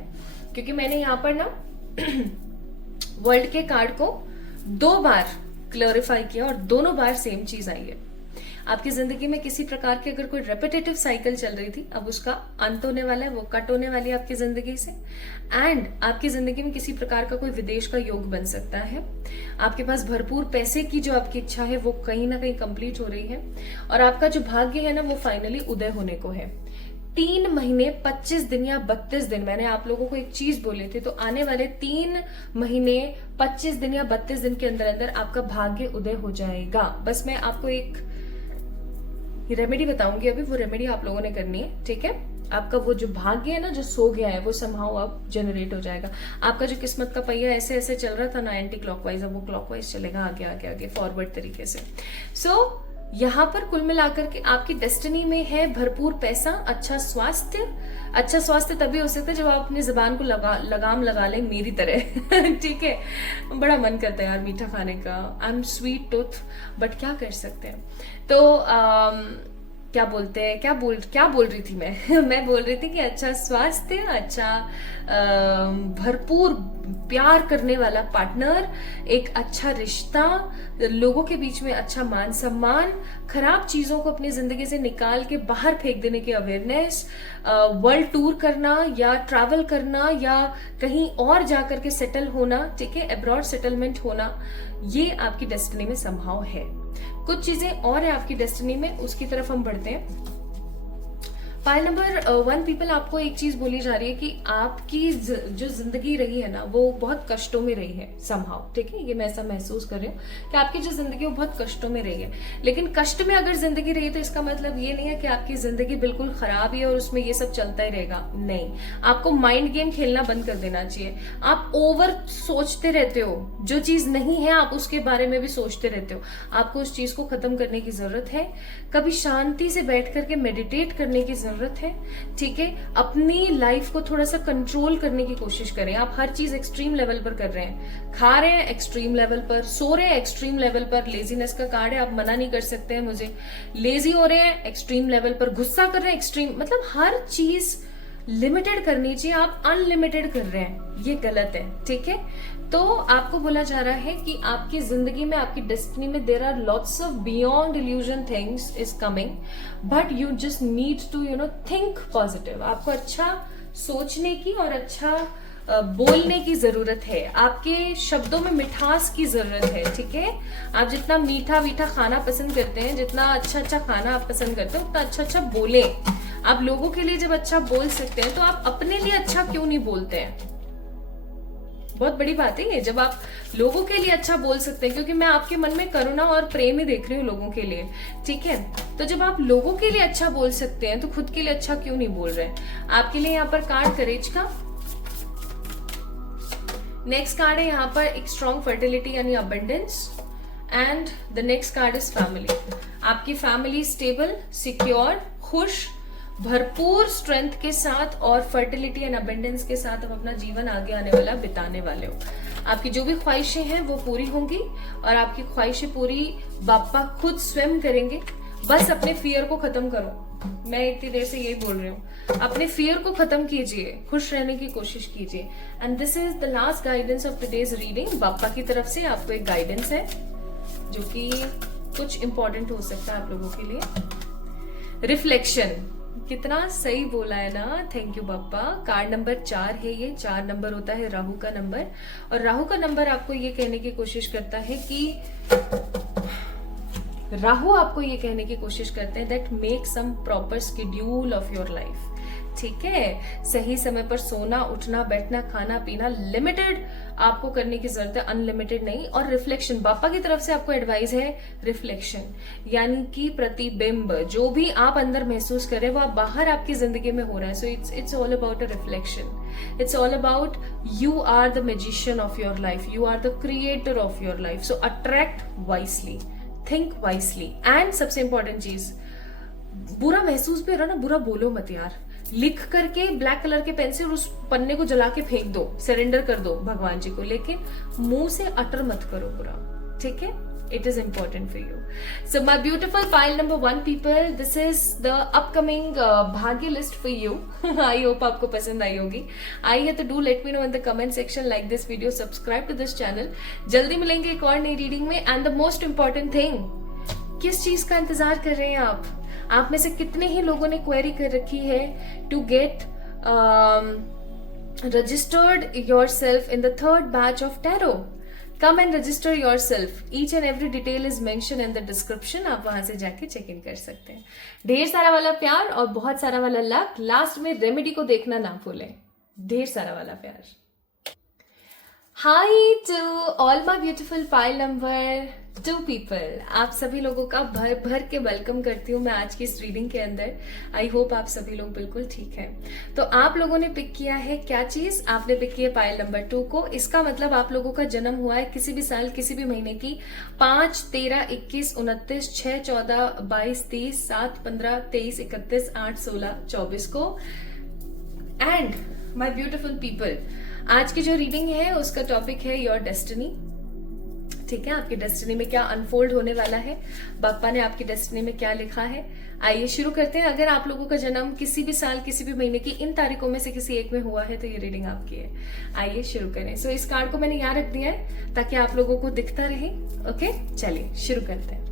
क्योंकि मैंने यहाँ पर ना वर्ल्ड के कार्ड को 2 बार क्लैरिफाई किया और दोनों बार सेम चीज आई है। आपकी जिंदगी में किसी प्रकार की अगर कोई रेपिटेटिव साइकिल चल रही थी, अब उसका अंत होने वाला है, वो कट होने वाली है आपकी जिंदगी से। एंड आपकी जिंदगी में किसी प्रकार का कोई विदेश का योग बन सकता है। आपके पास भरपूर पैसे की जो आपकी इच्छा है वो कहीं ना कहीं कंप्लीट हो रही है, और आपका जो भाग्य है ना वो फाइनली उदय होने को है। 3 महीने 25 दिन या 32 दिन, मैंने आप लोगों को एक चीज बोली थी, तो आने वाले 3 महीने 25 दिन या 32 दिन के अंदर अंदर आपका भाग्य उदय हो जाएगा। बस मैं आपको एक रेमेडी बताऊंगी अभी, वो रेमेडी आप लोगों ने करनी है। ठीक है, आपका वो जो भाग्य है ना, जो सो गया है, वो समहाउ अब जनरेट हो जाएगा। आपका जो किस्मत का पहिया ऐसे ऐसे चल रहा था ना एंटी क्लॉकवाइज, अब वो क्लॉकवाइज चलेगा, आगे आगे आगे फॉरवर्ड तरीके से। सो यहाँ पर कुल मिलाकर के आपकी डेस्टिनी में है भरपूर पैसा, अच्छा स्वास्थ्य। अच्छा स्वास्थ्य तभी हो सकता है जब आप अपनी जुबान को लगाम लगा लें मेरी तरह। ठीक है, बड़ा मन करता है यार मीठा खाने का, I am sweet tooth, but क्या कर सकते हैं। तो क्या बोलते हैं, क्या बोल रही थी मैं मैं बोल रही थी कि अच्छा स्वास्थ्य, अच्छा भरपूर प्यार करने वाला पार्टनर, एक अच्छा रिश्ता, लोगों के बीच में अच्छा मान सम्मान, खराब चीजों को अपनी जिंदगी से निकाल के बाहर फेंक देने की अवेयरनेस, वर्ल्ड टूर करना या ट्रैवल करना या कहीं और जाकर के सेटल होना। ठीक है, अब्रॉड सेटलमेंट होना, ये आपकी डेस्टिनी में संभव है। कुछ चीजें और है आपकी डेस्टिनी में, उसकी तरफ हम बढ़ते हैं। पाइल नंबर 1 पीपल, आपको एक चीज बोली जा रही है कि आपकी जो जिंदगी रही है ना वो बहुत कष्टों में रही है समहाउ। ठीक है, ये मैं ऐसा महसूस कर रही हूँ कि आपकी जो जिंदगी है वो बहुत कष्टों में रही है। लेकिन कष्ट में अगर जिंदगी रही तो इसका मतलब ये नहीं है कि आपकी जिंदगी बिल्कुल खराब ही है और उसमें ये सब चलता ही रहेगा। नहीं, आपको माइंड गेम खेलना बंद कर देना चाहिए। आप ओवर सोचते रहते हो, जो चीज नहीं है आप उसके बारे में भी सोचते रहते हो। आपको उस चीज को खत्म करने की जरूरत है। कभी शांति से बैठ करके मेडिटेट करने की जरूरत है। ठीक है, अपनी लाइफ को थोड़ा सा कंट्रोल करने की कोशिश करें। आप हर चीज एक्सट्रीम लेवल पर कर रहे हैं, खा रहे हैं एक्सट्रीम लेवल पर, सो रहे हैं एक्सट्रीम लेवल पर। लेजीनेस का कार्ड है, आप मना नहीं कर सकते हैं मुझे। लेजी हो रहे हैं एक्सट्रीम लेवल पर, गुस्सा कर रहे हैं एक्सट्रीम, मतलब हर चीज लिमिटेड करनी चाहिए। आप अनलिमिटेड कर रहे हैं, ये गलत है। ठीक है, तो आपको बोला जा रहा है कि आपकी जिंदगी में, आपकी डेस्टिनी में there are lots of beyond illusion things is coming, but you just need to think positive. आपको अच्छा सोचने की और अच्छा बोलने की जरूरत है। आपके शब्दों में मिठास की जरूरत है। ठीक है, आप जितना मीठा मीठा खाना पसंद करते हैं, जितना अच्छा अच्छा खाना आप पसंद करते हैं, उतना अच्छा अच्छा बोले। आप लोगों के लिए जब अच्छा बोल सकते हैं तो आप अपने लिए अच्छा क्यों नहीं बोलते हैं? बहुत बड़ी बात है ये, जब आप लोगों के लिए अच्छा बोल सकते हैं, क्योंकि मैं आपके मन में करुणा और प्रेम ही देख रही हूँ लोगों के लिए। ठीक है, तो जब आप लोगों के लिए अच्छा बोल सकते हैं तो खुद के लिए अच्छा क्यों नहीं बोल रहे हैं? आपके लिए यहाँ पर कार्ड करेज का नेक्स्ट कार्ड है, यहाँ पर एक स्ट्रॉन्ग फर्टिलिटी यानी abundance, and the next card is family. आपकी फैमिली स्टेबल, सिक्योर, खुश, भरपूर स्ट्रेंथ के साथ और फर्टिलिटी एंड अबंडेंस के साथ आप अपना जीवन आगे आने वाला बिताने वाले हो। आपकी जो भी ख्वाहिशें हैं वो पूरी होंगी और आपकी ख्वाहिशें पूरी बापा खुद स्वयं करेंगे। बस अपने फियर को खत्म करो। मैं इतनी देर से यही बोल रही हूँ, अपने फियर को खत्म कीजिए, खुश रहने की कोशिश कीजिए। And this is the last guidance of today's reading. बापा की तरफ से आपको एक गाइडेंस है जो कि कुछ इंपॉर्टेंट हो सकता है आप लोगों के लिए। रिफ्लेक्शन, कितना सही बोला है ना, थैंक यू पापा। कार्ड नंबर 4 है ये, 4 नंबर होता है राहु का नंबर, और राहु का नंबर आपको ये कहने की कोशिश करता है कि राहु आपको ये कहने की कोशिश करते हैं that make some proper schedule of your life. ठीक है, सही समय पर सोना, उठना, बैठना, खाना पीना लिमिटेड आपको करने की जरूरत है, अनलिमिटेड नहीं। और रिफ्लेक्शन, पापा की तरफ से आपको एडवाइस है रिफ्लेक्शन, यानी कि प्रतिबिंब, जो भी आप अंदर महसूस कर रहे हैं वो आप बाहर आपकी जिंदगी में हो रहा है। So it's all about a reflection, it's all about you are the magician of your life, you are the creator of your life. So attract wisely, think wisely, and सबसे इंपॉर्टेंट चीज, बुरा महसूस भी हो रहा ना, बुरा बोलो मत यार। लिख करके ब्लैक कलर के पेन से उस पन्ने को जला के फेंक दो, सरेंडर कर दो भगवान जी को, लेकिन मुंह से अटर मत करो बुरा। ठीक है, it is important for you. So my beautiful pile number 1 people, this is the upcoming भाग्य list for you. I hope आपको पसंद आई होगी। आई है तो do let me know in the comment section, like this video, subscribe to this channel। जल्दी मिलेंगे एक और नई रीडिंग में। And the most important thing, किस चीज का इंतजार कर रहे हैं आप में से कितने ही लोगों ने क्वेरी कर रखी है to get registered your self in the 3rd batch of tarot. Come and register yourself. Each and every detail is mentioned in the description. आप वहां से जाके चेक इन कर सकते हैं। ढेर सारा वाला प्यार और बहुत सारा वाला लक। लास्ट में रेमेडी को देखना ना भूलें। ढेर सारा वाला प्यार। Hi to all my beautiful pile number 2 people. आप सभी लोगों का भर भर के वेलकम करती हूँ मैं आज की इस रीडिंग के अंदर। आई होप आप सभी लोग बिल्कुल ठीक हैं। तो आप लोगों ने पिक किया है क्या चीज? आपने पिक किया पाइल नंबर 2 को। इसका मतलब आप लोगों का जन्म हुआ है किसी भी साल, किसी भी महीने की 5, 13, 21, 29, 6, 14, 22, 30, 7, 15, 23, 31, 8, 16, 24 को। एंड माई ब्यूटिफुल पीपल, आज की जो रीडिंग है उसका टॉपिक है योर डेस्टिनी। ठीक है, आपकी डेस्टिनी में क्या अनफोल्ड होने वाला है, बापा ने आपकी डेस्टिनी में क्या लिखा है। आइए शुरू करते हैं। अगर आप लोगों का जन्म किसी भी साल, किसी भी महीने की इन तारीखों में से किसी एक में हुआ है तो ये रीडिंग आपकी है। आइए शुरू करें। सो इस कार्ड को मैंने यहाँ रख दिया है ताकि आप लोगों को दिखता रहे। ओके, चलिए शुरू करते हैं।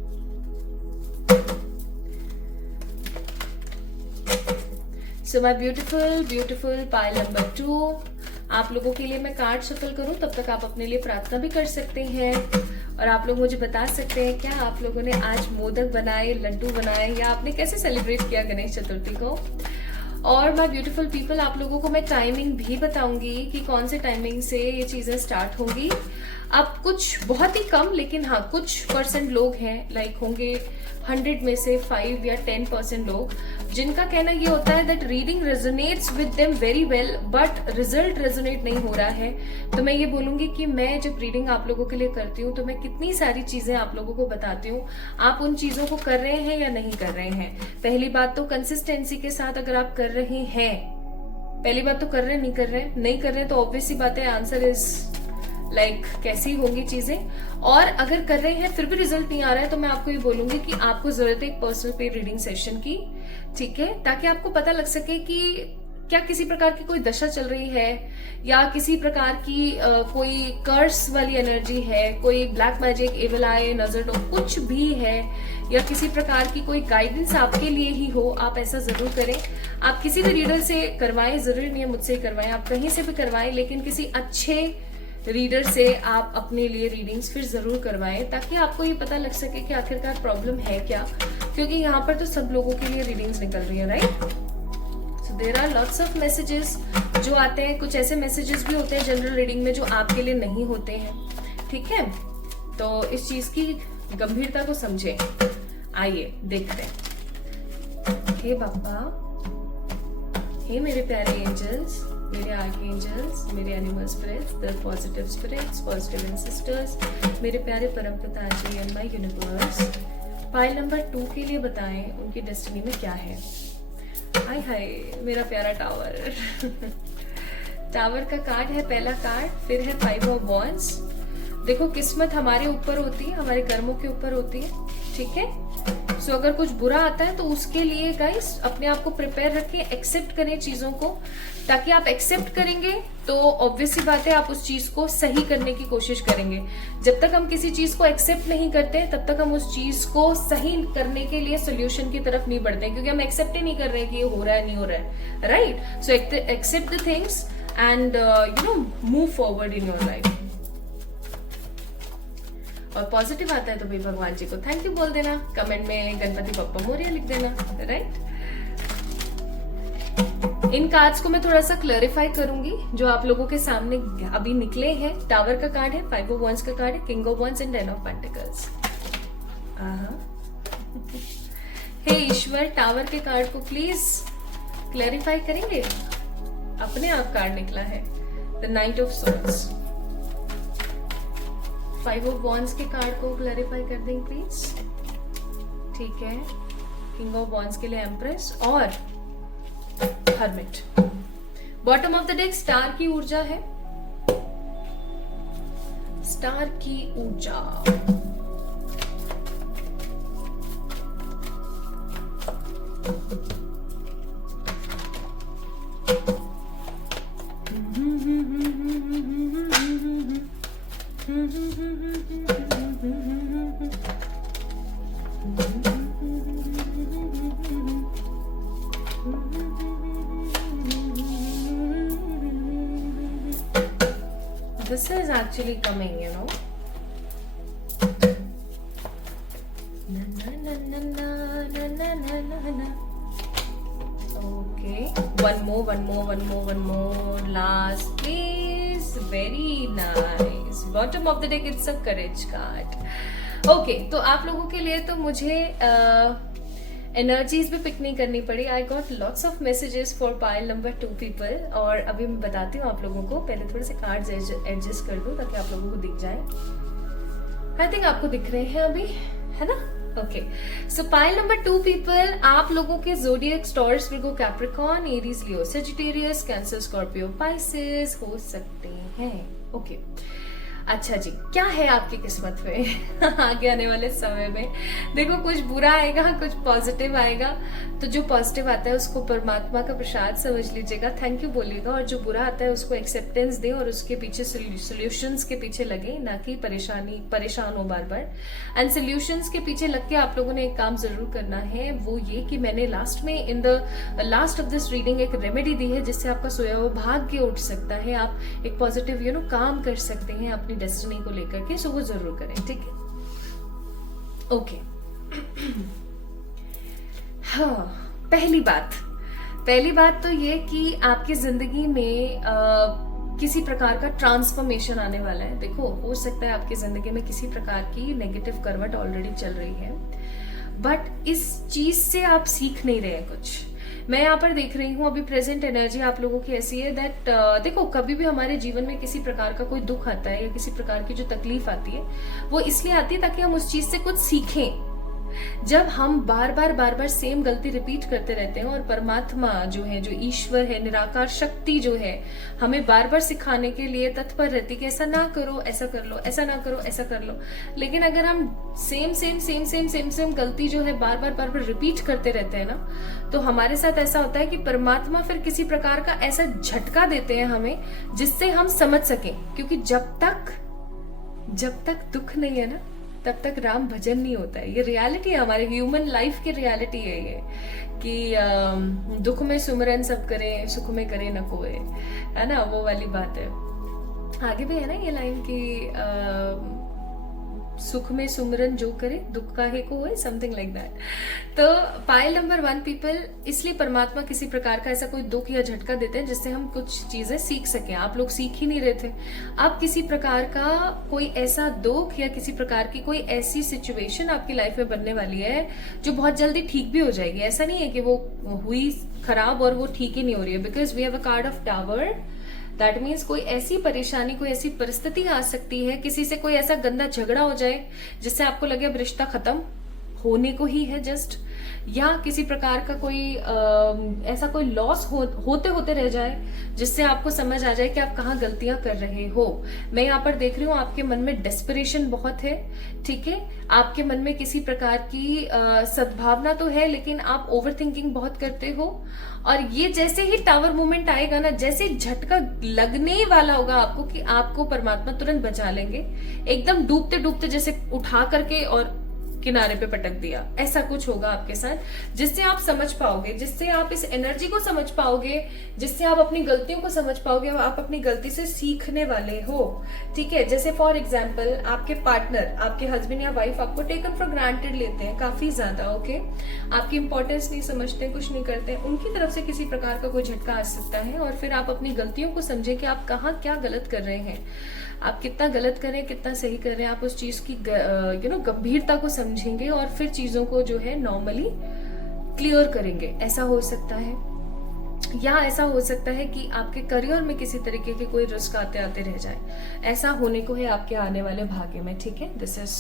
So my beautiful pile number 2, आप लोगों के लिए मैं कार्ड शफल करूं तब तक आप अपने लिए प्रार्थना भी कर सकते हैं और आप लोग मुझे बता सकते हैं क्या आप लोगों ने आज मोदक बनाए, लड्डू बनाए, या आपने कैसे सेलिब्रेट किया गणेश चतुर्थी को। और माय ब्यूटीफुल पीपल, आप लोगों को मैं टाइमिंग भी बताऊंगी कि कौन से टाइमिंग से ये चीजें स्टार्ट होंगी। अब कुछ बहुत ही कम, लेकिन हाँ कुछ % लोग हैं, लाइक होंगे 100 में से 5 या 10% लोग, जिनका कहना ये होता है that reading resonates with them very well, but result resonate नहीं हो रहा है। तो मैं ये बोलूंगी कि मैं जब रीडिंग आप लोगों के लिए करती हूँ तो मैं कितनी सारी चीजें आप लोगों को बताती हूँ, आप उन चीजों को कर रहे हैं या नहीं कर रहे हैं। पहली बात तो कंसिस्टेंसी के साथ अगर आप कर रहे हैं, पहली बात तो कर रहे हैं, नहीं कर रहे तो ऑब्वियसली बात है आंसर इज लाइक कैसी होंगी चीजें। और अगर कर रहे हैं फिर भी रिजल्ट नहीं आ रहा है तो मैं आपको ये बोलूंगी कि आपको जरूरत है एक पर्सनल पेड रीडिंग सेशन की। ठीक है, ताकि आपको पता लग सके कि क्या किसी प्रकार की कोई दशा चल रही है या किसी प्रकार की कोई कर्स वाली एनर्जी है, कोई ब्लैक मैजिक, एविल आई, नजर टोक कुछ भी है, या किसी प्रकार की कोई गाइडेंस आपके लिए ही हो। आप ऐसा जरूर करें। आप किसी भी रीडर से करवाएं, जरूरी नहीं है मुझसे ही करवाएं, आप कहीं से भी करवाएं, लेकिन किसी अच्छे रीडर से आप अपने लिए रीडिंग्स फिर जरूर करवाएं ताकि आपको ये पता लग सके कि आखिरकार प्रॉब्लम है क्या, क्योंकि यहाँ पर तो सब लोगों के लिए रीडिंग्स निकल रही है, right. So there are lots of messages जो आते हैं। कुछ ऐसे मैसेजेस भी होते हैं जनरल रीडिंग में जो आपके लिए नहीं होते हैं। ठीक है, तो इस चीज की गंभीरता को समझें। आइए देखते हैं। हे बाबा, हे मेरे प्यारे एंजल्स, मेरे आर्कएंजल्स, मेरे animal spirits, the positive spirits, positive ancestors, मेरे प्यारे परमपिता ji and my universe, pile number 2 के लिए बताएं उनकी डेस्टिनी में क्या है। हाय हाय मेरा प्यारा टावर। टावर का कार्ड है पहला कार्ड, फिर है 5 ऑफ वॉन्ड्स। देखो, किस्मत हमारे ऊपर होती है, हमारे कर्मों के ऊपर होती है। ठीक है, सो अगर कुछ बुरा आता है तो उसके लिए गाइस अपने आप को प्रिपेयर रखें, एक्सेप्ट करें चीजों को, ताकि आप एक्सेप्ट करेंगे तो ऑब्वियस सी बात है आप उस चीज को सही करने की कोशिश करेंगे। जब तक हम किसी चीज को एक्सेप्ट नहीं करते तब तक हम उस चीज को सही करने के लिए सोल्यूशन की तरफ नहीं बढ़ते, क्योंकि हम एक्सेप्ट ही नहीं कर रहे हैं कि ये हो रहा है नहीं हो रहा है, right. So accept the things and move forward in your life. और पॉजिटिव आता है तो भाई भगवान जी को थैंक यू बोल देना, कमेंट में गणपति बप्पा मोरिया लिख देना, राइट। इन कार्ड्स को मैं थोड़ा सा क्लैरिफाई करूंगी जो आप लोगों के सामने अभी निकले हैं। टावर का कार्ड है, 5 ऑफ wands का कार्ड है, king of wands and 10 of pentacles. हे ईश्वर, टावर के कार्ड को प्लीज क्लैरिफाई करेंगे। अपने आप कार्ड निकला है, the knight of swords. 5 of wands के कार्ड को क्लैरिफाई कर देंगे प्लीज, ठीक है। किंग ऑफ wands के लिए एम्प्रेस और hermit. Bottom of the deck star की ऊर्जा है, स्टार की ऊर्जा। This is actually coming, you know. Na na na na na na na na na na. Okay, one more. Last, please. Very nice. Bottom of the deck, it's a courage card. Okay, तो आप लोगों के लिए तो मुझे energies भी pick नहीं करनी पड़ी। I got lots of messages for pile number 2 people, और अभी मैं बताती हूँ आप लोगों को। पहले थोड़े से कार्ड्स एडजस्ट कर दूँ ताकि आप लोगों को दिख जाए। आई थिंक आपको दिख रहे हैं अभी, है ना? Okay, so pile number 2 people, आप लोगों के zodiac Taurus, Virgo, Capricorn, Aries, Leo, Sagittarius, Cancer, Scorpio, Pisces हो सकते हैं। ओके, अच्छा जी, क्या है आपकी किस्मत में आगे आने वाले समय में? देखो, कुछ बुरा आएगा, कुछ पॉजिटिव आएगा। तो जो पॉजिटिव आता है उसको परमात्मा का प्रसाद समझ लीजिएगा, थैंक यू बोलिएगा, और जो बुरा आता है उसको एक्सेप्टेंस दें और उसके पीछे सोल्यूशंस के पीछे लगे, ना कि परेशान हो बार बार। एंड सोल्यूशंस के पीछे लग के आप लोगों ने एक काम जरूर करना है, वो ये कि मैंने लास्ट में in the last of this reading एक रेमेडी दी है जिससे आपका सोया हुआ भाग्य उठ सकता है। आप एक पॉजिटिव काम कर सकते हैं अपनी डेस्टिनी को लेकर के, सो वो जरूर करें, ठीक है? ओके। हाँ, पहली बात तो ये कि आपकी जिंदगी में किसी प्रकार का ट्रांसफॉर्मेशन आने वाला है। देखो, हो सकता है आपकी जिंदगी में किसी प्रकार की नेगेटिव करवट ऑलरेडी चल रही है, बट इस चीज से आप सीख नहीं रहे कुछ। मैं यहाँ पर देख रही हूँ अभी प्रेजेंट एनर्जी आप लोगों की ऐसी है दैट देखो, कभी भी हमारे जीवन में किसी प्रकार का कोई दुख आता है या किसी प्रकार की जो तकलीफ आती है, वो इसलिए आती है ताकि हम उस चीज से कुछ सीखें। जब हम बार बार सेम गलती रिपीट करते रहते हैं, और परमात्मा जो है, जो ईश्वर है, निराकार शक्ति जो है, हमें बार बार सिखाने के लिए तत्पर रहती कि ऐसा ना करो, ऐसा कर लो, ऐसा ना करो, ऐसा कर लो। लेकिन अगर हम सेम गलती जो है बार बार रिपीट करते रहते हैं ना, तो हमारे साथ ऐसा होता है कि परमात्मा फिर किसी प्रकार का ऐसा झटका देते हैं हमें जिससे हम समझ सकें। क्योंकि जब तक दुख नहीं है ना, तब तक राम भजन नहीं होता है। ये रियलिटी है, हमारे ह्यूमन लाइफ की रियलिटी है ये, कि दुख में सुमरन सब करें, सुख में करे न कोई, है ना? वो वाली बात है। आगे भी है ना ये लाइन कि सुख में सुमरन जो करे, दुख काहे को होए, समथिंग लाइक दैट। तो पाइल नंबर 1 पीपल, इसलिए परमात्मा किसी प्रकार का ऐसा कोई दुख या झटका देते हैं जिससे हम कुछ चीजें सीख सकें। आप लोग सीख ही नहीं रहे थे। अब किसी प्रकार का कोई ऐसा दुख या किसी प्रकार की कोई ऐसी सिचुएशन आपकी लाइफ में बनने वाली है जो बहुत जल्दी ठीक भी हो जाएगी। ऐसा नहीं है कि वो हुई खराब और वो ठीक ही नहीं हो रही है, because we have a card of tower. That means कोई ऐसी परेशानी, कोई ऐसी परिस्थिति आ सकती है, किसी से कोई ऐसा गंदा झगड़ा हो जाए जिससे आपको लगे अब रिश्ता खत्म होने को ही है जस्ट, या किसी प्रकार का कोई ऐसा कोई लॉस होते होते रह जाए जिससे आपको समझ आ जाए कि आप कहाँ गलतियां कर रहे हो। मैं यहाँ पर देख रही हूँ आपके मन में डेस्परेशन बहुत है, ठीक है, आपके मन में किसी प्रकार की सद्भावना तो है, लेकिन आप ओवर थिंकिंग बहुत करते हो। और ये जैसे ही टावर मूवमेंट आएगा ना, जैसे झटका लगने वाला होगा आपको कि आपको परमात्मा तुरंत बचा लेंगे, एकदम डूबते डूबते जैसे उठा करके और किनारे पे पटक दिया, ऐसा कुछ होगा आपके साथ, जिससे आप समझ पाओगे, जिससे आप इस एनर्जी को समझ पाओगे, जिससे आप अपनी गलतियों को समझ पाओगे और आप अपनी गलती से सीखने वाले हो, ठीक है। जैसे फॉर एग्जाम्पल आपके पार्टनर, आपके हस्बैंड या वाइफ आपको टेकन फॉर ग्रांटेड लेते हैं काफी ज्यादा, ओके, आपकी इंपॉर्टेंस नहीं समझते, कुछ नहीं करते, उनकी तरफ से किसी प्रकार का कोई झटका आ सकता है और फिर आप अपनी गलतियों को समझे कि आप कहाँ क्या गलत कर रहे हैं, आप कितना गलत कर रहे हैं, कितना सही कर रहे हैं, आप उस चीज की गंभीरता को समझेंगे और फिर चीजों को जो है नॉर्मली क्लियर करेंगे। ऐसा हो सकता है, या ऐसा हो सकता है कि आपके करियर में किसी तरीके के कोई रिस्क आते आते रह जाए, ऐसा होने को है आपके आने वाले भाग्य में, ठीक है। This is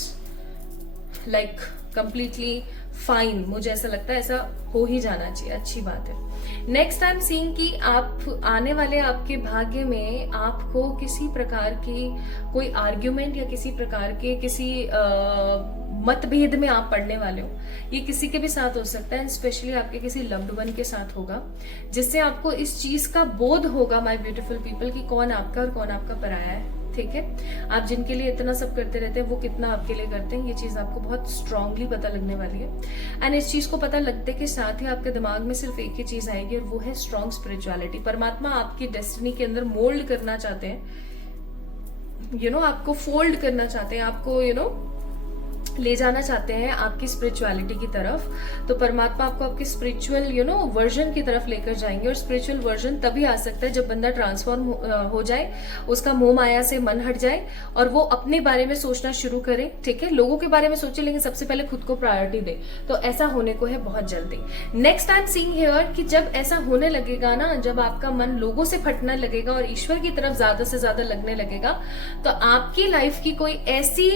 like completely fine, मुझे ऐसा लगता है ऐसा हो ही जाना चाहिए, अच्छी बात है। नेक्स्ट आई एम सीइंग कि आप आने वाले आपके भाग्य में आपको किसी प्रकार की कोई आर्ग्यूमेंट या किसी प्रकार के किसी मतभेद में आप पड़ने वाले हो, ये किसी के भी साथ हो सकता है, स्पेशली आपके किसी लव्ड वन के साथ होगा, जिससे आपको इस चीज का बोध होगा माय ब्यूटीफुल पीपल कि कौन आपका और कौन आपका पराया है, ठीक है। आप जिनके लिए इतना सब करते रहते हैं वो कितना आपके लिए करते हैं, ये चीज आपको बहुत स्ट्रांगली पता लगने वाली है। एंड इस चीज को पता लगते के साथ ही आपके दिमाग में सिर्फ एक ही चीज आएगी और वो है स्ट्रांग स्पिरिचुअलिटी। परमात्मा आपकी डेस्टिनी के अंदर मोल्ड करना चाहते हैं, आपको फोल्ड करना चाहते हैं, आपको ले जाना चाहते हैं आपकी स्पिरिचुअलिटी की तरफ। तो परमात्मा आपको आपके स्पिरिचुअल वर्जन की तरफ लेकर जाएंगे, और स्पिरिचुअल वर्जन तभी आ सकता है जब बंदा ट्रांसफॉर्म हो जाए, उसका मोह माया से मन हट जाए और वो अपने बारे में सोचना शुरू करे, ठीक है। लोगों के बारे में सोचे लेकिन सबसे पहले खुद को प्रायोरिटी दे, तो ऐसा होने को है बहुत जल्दी। Next I am seeing here कि जब ऐसा होने लगेगा ना, जब आपका मन लोगों से फटने लगेगा और ईश्वर की तरफ ज्यादा से ज्यादा लगने लगेगा, तो आपकी लाइफ की कोई ऐसी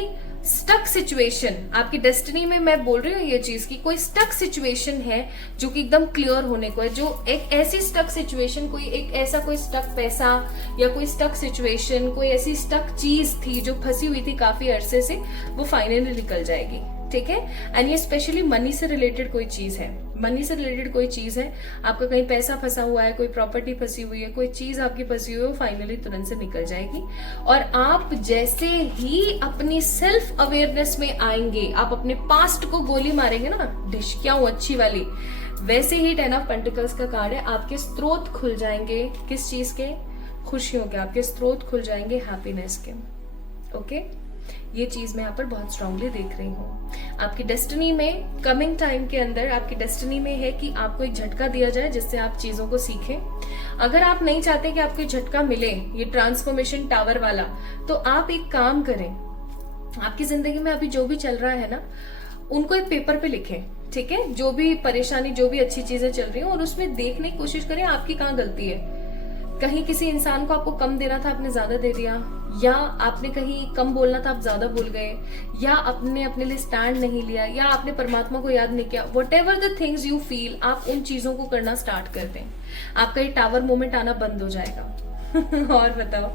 स्टक सिचुएशन, आपकी डेस्टिनी में मैं बोल रही हूँ ये चीज की कोई स्टक सिचुएशन है जो कि एकदम क्लियर होने को है, जो एक ऐसी स्टक सिचुएशन, कोई एक ऐसा कोई स्टक पैसा या कोई स्टक सिचुएशन, कोई ऐसी स्टक चीज थी जो फंसी हुई थी काफी अरसे से, वो फाइनली निकल जाएगी, ठीक है। एंड ये स्पेशली मनी से रिलेटेड कोई चीज है, मनी से रिलेटेड कोई चीज है, आपका कहीं पैसा फंसा हुआ है, कोई प्रॉपर्टी फंसी हुई है, कोई चीज आपकी फंसी हुई है, वो फाइनली तुरंत से निकल जाएगी। और आप जैसे ही अपनी सेल्फ अवेयरनेस में आएंगे, आप अपने पास्ट को गोली मारेंगे ना, डिश क्या हूं अच्छी वाली, वैसे ही 10 ऑफ पेंटिकल्स का कार्ड है, आपके स्रोत खुल जाएंगे, किस चीज के, खुशियों के, आपके स्रोत खुल जाएंगे हैप्पीनेस के, ओके। ये चीज मैं यहाँ पर बहुत स्ट्रांगली देख रही हूँ। आपकी डेस्टिनी में कमिंग टाइम के अंदर आपकी डेस्टिनी में है कि आपको एक झटका दिया जाए जिससे आप चीजों को सीखें। अगर आप नहीं चाहते कि आपको झटका मिले, ये ट्रांसफॉर्मेशन टावर वाला, तो आप एक काम करें, आपकी जिंदगी में अभी जो भी चल रहा है ना, उनको एक पेपर पे लिखें, ठीक है, जो भी परेशानी, जो भी अच्छी चीजें चल रही हैं, और उसमें देखने की कोशिश करें आपकी कहाँ गलती है। कहीं किसी इंसान को आपको कम देना था, आपने ज्यादा दे दिया, या आपने कहीं कम बोलना था, आप ज्यादा बोल गए, या आपने अपने लिए स्टैंड नहीं लिया, या आपने परमात्मा को याद नहीं किया। What ever the things you feel, आप उन चीजों को करना स्टार्ट कर दें, आपका ये टावर मोमेंट आना बंद हो जाएगा। और बताओ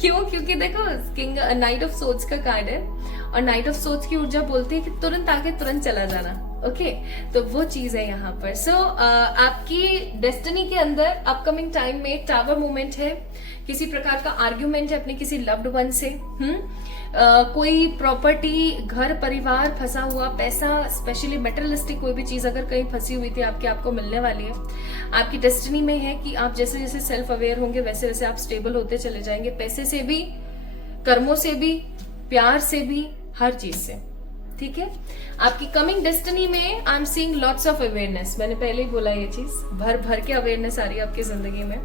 क्यों? क्योंकि देखो किंग नाइट ऑफ सोर्ड्स का कार्ड है, और नाइट ऑफ सोर्ड्स की ऊर्जा बोलती है कि तुरंत आके तुरंत चला जाना, ओके। तो वो चीज है यहाँ पर। सो आपकी डेस्टिनी के अंदर अपकमिंग टाइम में टावर मूवमेंट है, किसी प्रकार का आर्ग्यूमेंट है अपने किसी लव्ड वन से, कोई प्रॉपर्टी, घर परिवार, फंसा हुआ पैसा, स्पेशली मेटेरियलिस्टिक कोई भी चीज अगर कहीं फंसी हुई थी आपकी, आपको मिलने वाली है। आपकी डेस्टिनी में है कि आप जैसे जैसे सेल्फ अवेयर होंगे वैसे वैसे आप स्टेबल होते चले जाएंगे, पैसे से भी, कर्मों से भी, प्यार से भी, हर चीज से, ठीक है। आपकी कमिंग डेस्टिनी में I am seeing lots of awareness, मैंने पहले ही बोला ये चीज, भर भर के अवेयरनेस आ रही है आपकी जिंदगी में।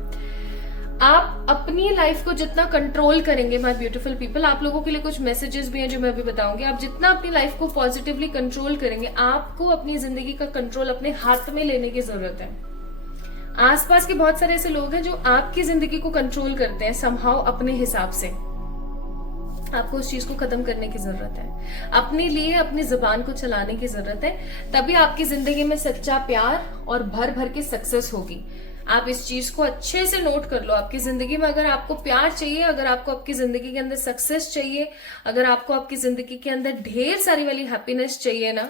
आप अपनी लाइफ को जितना कंट्रोल करेंगे माय ब्यूटीफुल पीपल, आप लोगों के लिए कुछ मैसेजेस भी हैं जो मैं अभी बताऊंगी, आप जितना अपनी लाइफ को पॉजिटिवली कंट्रोल करेंगे, आपको अपनी जिंदगी का कंट्रोल अपने हाथ में लेने की जरूरत है। आसपास के बहुत सारे ऐसे लोग हैं जो आपकी जिंदगी को कंट्रोल करते हैं समहाउ अपने हिसाब से, आपको उस चीज को खत्म करने की जरूरत है, अपने लिए अपनी जुबान को चलाने की जरूरत है, तभी आपकी जिंदगी में सच्चा प्यार और भर भर के सक्सेस होगी। आप इस चीज को अच्छे से नोट कर लो। आपकी जिंदगी में अगर आपको प्यार चाहिए, अगर आपको आपकी जिंदगी के अंदर सक्सेस चाहिए, अगर आपको आपकी जिंदगी के अंदर ढेर सारी वाली हैप्पीनेस चाहिए ना,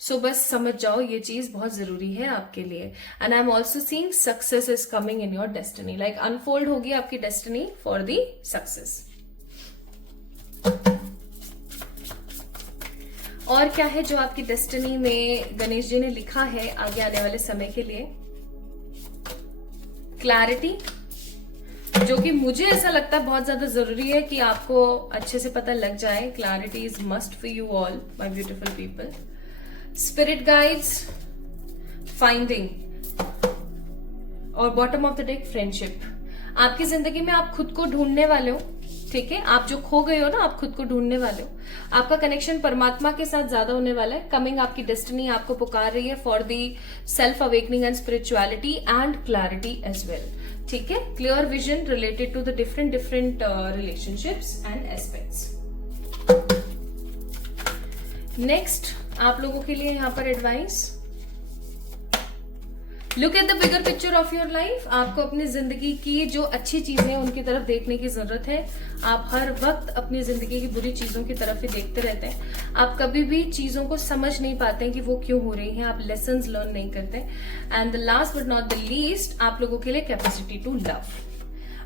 सो बस समझ जाओ ये चीज बहुत जरूरी है आपके लिए। And I am also seeing success is coming in your destiny, like unfold होगी आपकी डेस्टिनी फॉर दी सक्सेस। और क्या है जो आपकी डेस्टिनी में गणेश जी ने लिखा है आगे आने वाले समय के लिए? क्लैरिटी, जो कि मुझे ऐसा लगता है बहुत ज्यादा जरूरी है कि आपको अच्छे से पता लग जाए। Clarity is must for you all my beautiful people. Spirit guides, finding, और bottom of the deck friendship. आपकी जिंदगी में आप खुद को ढूंढने वाले हो, ठीक है? आप जो खो गए हो ना, आप खुद को ढूंढने वाले हो। आपका कनेक्शन परमात्मा के साथ ज्यादा होने वाला है। कमिंग आपकी डेस्टिनी आपको पुकार रही है for the self awakening and spirituality and clarity as well, ठीक है? Clear vision related to the different relationships and aspects. Next आप लोगों के लिए यहाँ पर advice, look at the bigger picture of your life. आपको अपनी जिंदगी की जो अच्छी चीजें हैं उनकी तरफ देखने की जरूरत है। आप हर वक्त अपनी जिंदगी की बुरी चीजों की तरफ ही देखते रहते हैं। आप कभी भी चीजों को समझ नहीं पाते हैं कि वो क्यों हो रही हैं। आप लेसन्स लर्न नहीं करते। And the last but not the least, आप लोगों के लिए कैपेसिटी टू लव।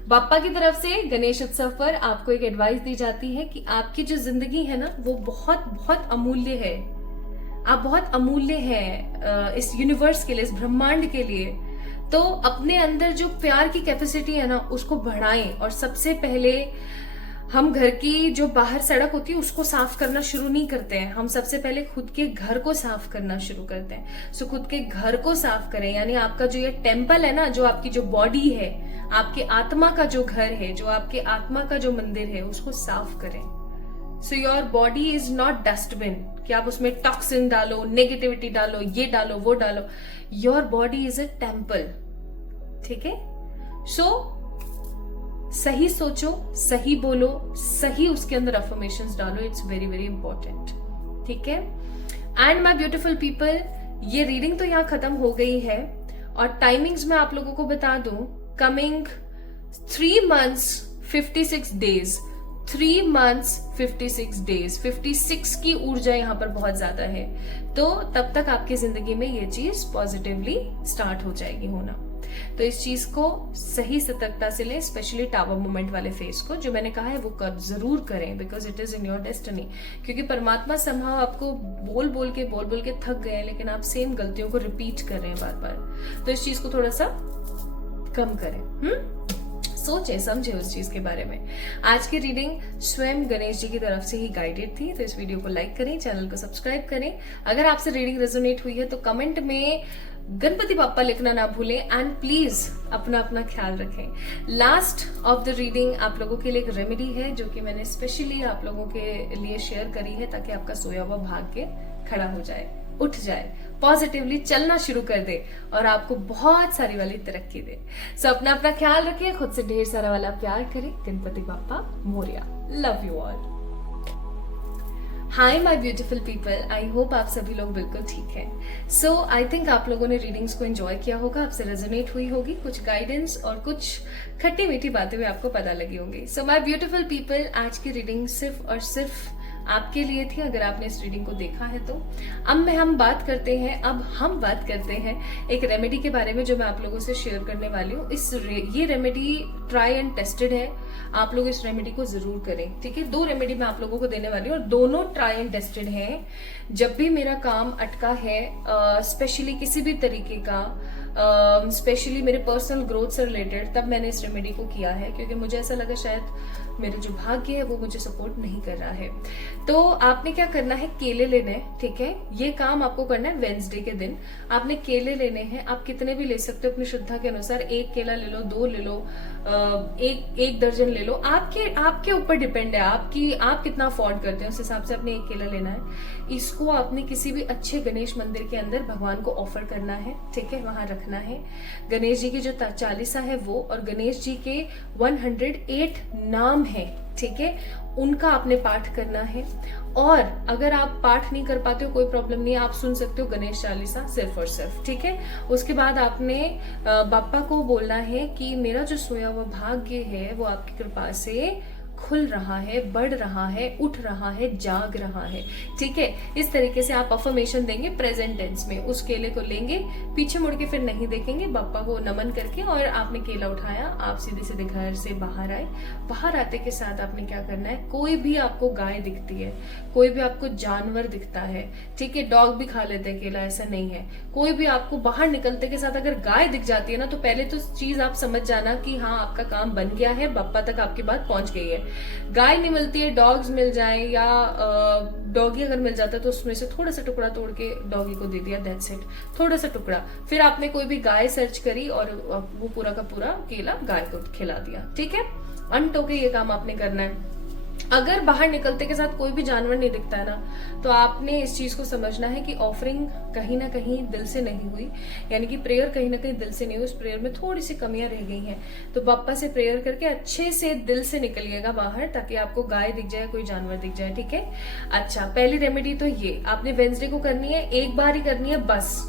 बाप्पा की तरफ से गणेश उत्सव पर आपको एक एडवाइस दी जाती है कि आपकी जो जिंदगी है ना, वो बहुत बहुत अमूल्य है। आप बहुत अमूल्य हैं इस यूनिवर्स के लिए, इस ब्रह्मांड के लिए। तो अपने अंदर जो प्यार की कैपेसिटी है ना, उसको बढ़ाएं। और सबसे पहले हम घर की जो बाहर सड़क होती है उसको साफ करना शुरू नहीं करते हैं। हम सबसे पहले खुद के घर को साफ करना शुरू करते हैं। सो खुद के घर को साफ करें, यानी आपका जो ये टेम्पल है ना, जो आपकी जो बॉडी है, आपके आत्मा का जो घर है, जो आपके आत्मा का जो मंदिर है, उसको साफ करें। So your body is not dustbin कि आप उसमें टॉक्सिन डालो, नेगेटिविटी डालो, ये डालो, वो डालो। Your body is a temple, ठीक है? सो सही सोचो, सही बोलो, सही उसके अंदर अफर्मेशंस डालो। इट्स वेरी वेरी इंपॉर्टेंट, ठीक है? एंड माय ब्यूटीफुल पीपल, ये रीडिंग तो यहाँ खत्म हो गई है। और टाइमिंग्स में आप लोगों को बता दूं, coming 3 months 56 days, 3 months 56 days, 56 की ऊर्जा यहाँ पर बहुत ज्यादा है। तो तब तक आपकी जिंदगी में ये चीज पॉजिटिवली स्टार्ट हो जाएगी होना। तो इस चीज को सही सतर्कता से लें, स्पेशली टावर मोमेंट वाले फेज को। जो मैंने कहा है वो जरूर करें, because it is in your destiny. क्योंकि परमात्मा समहाउ आपको बोल बोल के थक गए, लेकिन आप सेम गलतियों को रिपीट कर रहे हैं बार बार। तो इस चीज को थोड़ा सा कम करें। सोचें समझें उस चीज के बारे में। आज की रीडिंग स्वयं गणेश जी की तरफ से ही गाइडेड थी। तो इस वीडियो को लाइक करें, चैनल को सब्सक्राइब करें। अगर आपसे रीडिंग रेजोनेट हुई है तो कमेंट में गणपति बाप्पा लिखना ना भूलें। एंड प्लीज अपना अपना ख्याल रखें। लास्ट ऑफ द रीडिंग आप लोगों के लिए एक रेमेडी है जो कि मैंने स्पेशली आप लोगों के लिए शेयर करी है, ताकि आपका सोया हुआ भाग्य खड़ा हो जाए, उठ जाए, पॉजिटिवली चलना शुरू कर दे और आपको बहुत सारी वाली तरक्की दे। सो अपना अपना ख्याल रखें, खुद से ढेर सारा वाला प्यार करें। Ganpati Bappa Morya. Love you all. Hi my beautiful people, I hope आप सभी लोग बिल्कुल ठीक हैं। सो आई थिंक आप लोगों ने रीडिंग्स को एंजॉय किया होगा, आपसे रेजोनेट हुई होगी, कुछ गाइडेंस और कुछ खट्टी मीठी बातें भी आपको पता लगी होंगी। सो माय ब्यूटीफुल पीपल, आज की रीडिंग सिर्फ और सिर्फ आपके लिए थी, अगर आपने इस रीडिंग को देखा है तो। अब हम बात करते हैं एक रेमेडी के बारे में जो मैं आप लोगों से शेयर करने वाली हूँ। ये रेमेडी ट्राई एंड टेस्टेड है। आप लोग इस रेमेडी को जरूर करें, ठीक है? 2 रेमेडी मैं आप लोगों को देने वाली हूँ और दोनों ट्राई एंड टेस्टेड हैं। जब भी मेरा काम अटका है, स्पेशली किसी भी तरीके का, स्पेशली मेरे पर्सनल ग्रोथ से रिलेटेड, तब मैंने इस रेमेडी को किया है, क्योंकि मुझे ऐसा लगा शायद मेरे जो भाग्य है वो मुझे सपोर्ट नहीं कर रहा है। तो आपने क्या करना है, केले लेने हैं, ठीक है? ये काम आपको करना है वेडनेसडे के दिन। आपने केले लेने हैं, आप कितने भी ले सकते हो अपनी श्रद्धा के अनुसार। 1 केला ले लो, 2 ले लो, एक दर्जन ले लो। आपके ऊपर डिपेंड है, आप कितना अफोर्ड करते हैं, उस हिसाब से आपने 1 केला लेना है। इसको आपने किसी भी अच्छे गणेश मंदिर के अंदर भगवान को ऑफर करना है, ठीक है? वहां रखना है। गणेश जी की जो चालीसा है वो, और गणेश जी के 108 नाम है, ठीक है? उनका आपने पाठ करना है। और अगर आप पाठ नहीं कर पाते हो कोई प्रॉब्लम नहीं है, आप सुन सकते हो गणेश चालीसा सिर्फ और सिर्फ, ठीक है। उसके बाद आपने बाप्पा को बोलना है कि मेरा जो सोया हुआ भाग्य है वो आपकी कृपा से खुल रहा है, बढ़ रहा है, उठ रहा है, जाग रहा है, ठीक है। इस तरीके से आप अफर्मेशन देंगे प्रेजेंट टेंस में। उस केले को लेंगे, पीछे मुड़ के फिर नहीं देखेंगे, बाप्पा को नमन करके, और आपने केला उठाया, आप सीधे सीधे घर से बाहर आए। बाहर आते के साथ आपने क्या करना है, कोई भी आपको गाय दिखती है, कोई भी आपको जानवर दिखता है, ठीक है, डॉग भी खा लेते हैं केला, ऐसा नहीं है, कोई भी आपको बाहर निकलते के साथ अगर गाय दिख जाती है ना, तो पहले तो चीज आप समझ जाना कि हाँ आपका काम बन गया है, बाप्पा तक आपकी बात पहुंच गई है। गाय नहीं मिलती है, डॉग्स मिल जाए या डॉगी अगर मिल जाता है तो उसमें से थोड़ा सा टुकड़ा तोड़ के डॉगी को दे दिया, दैट्स इट, थोड़ा सा टुकड़ा। फिर आपने कोई भी गाय सर्च करी और वो पूरा का पूरा केला गाय को खिला दिया, ठीक है। अनटोके ये काम आपने करना है। अगर बाहर निकलते के साथ कोई भी जानवर नहीं दिखता है ना, तो आपने इस चीज को समझना है कि ऑफरिंग कहीं ना कहीं दिल से नहीं हुई, यानी कि प्रेयर कहीं ना कहीं दिल से नहीं हुई, उस प्रेयर में थोड़ी सी कमियां रह गई हैं। तो बाप्पा से प्रेयर करके अच्छे से दिल से निकलिएगा बाहर, ताकि आपको गाय दिख जाए, कोई जानवर दिख जाए, ठीक है। अच्छा, पहली रेमेडी तो ये आपने वेंसडे को करनी है, एक बार ही करनी है बस,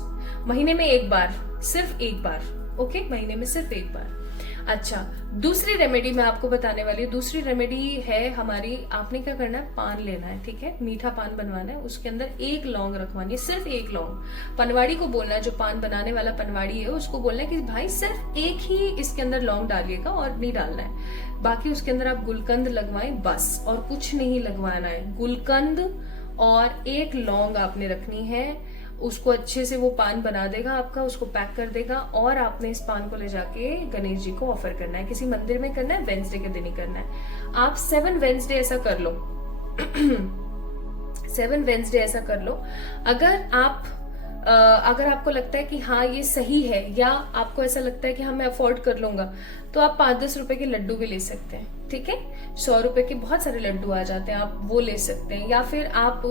महीने में एक बार, सिर्फ एक बार, ओके, महीने में सिर्फ एक बार। अच्छा, दूसरी रेमेडी मैं आपको बताने वाली हूँ। दूसरी रेमेडी है हमारी, आपने क्या करना है, पान लेना है, ठीक है, मीठा पान बनवाना है, उसके अंदर एक लौंग रखवानी है, सिर्फ एक लौंग। पनवाड़ी को बोलना है, जो पान बनाने वाला पनवाड़ी है उसको बोलना है कि भाई सिर्फ एक ही इसके अंदर लौंग डालिएगा और नहीं डालना है, बाकी उसके अंदर आप गुलकंद लगवाएं बस, और कुछ नहीं लगवाना है। गुलकंद और एक लौंग आपने रखनी है, उसको अच्छे से वो पान बना देगा आपका, उसको पैक कर देगा, और आपने इस पान को ले जाके गणेश जी को ऑफर करना है, किसी मंदिर में करना है, वेंसडे के दिन ही करना है। आप 7 वेंसडे ऐसा कर लो 7 वेंसडे ऐसा कर लो। अगर आपको लगता है कि हाँ ये सही है, या आपको ऐसा लगता है कि हाँ मैं अफोर्ड कर लूंगा, तो आप 5-10 रुपए के लड्डू भी ले सकते हैं, ठीक है। 100 रुपए के बहुत सारे लड्डू आ जाते हैं, आप वो ले सकते हैं। या फिर आप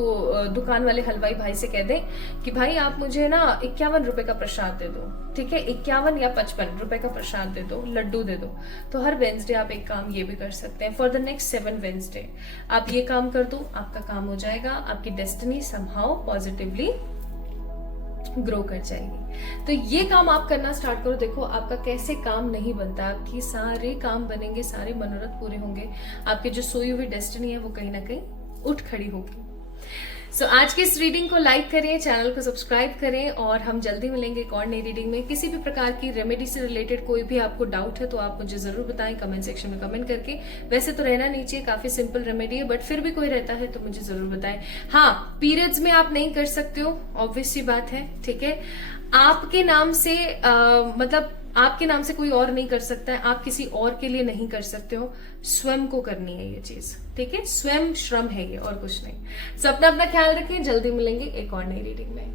दुकान वाले हलवाई भाई से कह दें कि भाई आप मुझे ना 51 रुपए का प्रसाद दे दो, ठीक है, 51 या 55 रुपए का प्रसाद दे दो, लड्डू दे दो। तो हर वेंसडे आप एक काम ये भी कर सकते हैं। फॉर द नेक्स्ट 7 वेंसडे आप ये काम कर दो, आपका काम हो जाएगा, आपकी डेस्टिनी समहाउ पॉजिटिवली ग्रो कर जाएगी। तो ये काम आप करना स्टार्ट करो, देखो आपका कैसे काम नहीं बनता, आपकी सारे काम बनेंगे, सारे मनोरथ पूरे होंगे, आपकी जो सोई हुई डेस्टिनी है वो कहीं ना कहीं उठ खड़ी होगी। सो आज की इस रीडिंग को लाइक करें, चैनल को सब्सक्राइब करें, और हम जल्दी मिलेंगे एक और नई रीडिंग में। किसी भी प्रकार की रेमेडी से रिलेटेड कोई भी आपको डाउट है तो आप मुझे जरूर बताएं कमेंट सेक्शन में कमेंट करके। वैसे तो रहना नहीं चाहिए, काफी सिंपल रेमेडी है, बट फिर भी कोई रहता है तो मुझे जरूर बताएं। हाँ, पीरियड्स में आप नहीं कर सकते हो, ऑब्वियस सी बात है, ठीक है। आपके नाम से मतलब आपके नाम से कोई और नहीं कर सकता है, आप किसी और के लिए नहीं कर सकते हो, स्वयं को करनी है ये चीज, ठीक है। स्वयं श्रम है ये, और कुछ नहीं। सब अपना ख्याल रखें, जल्दी मिलेंगे एक और नई रीडिंग में।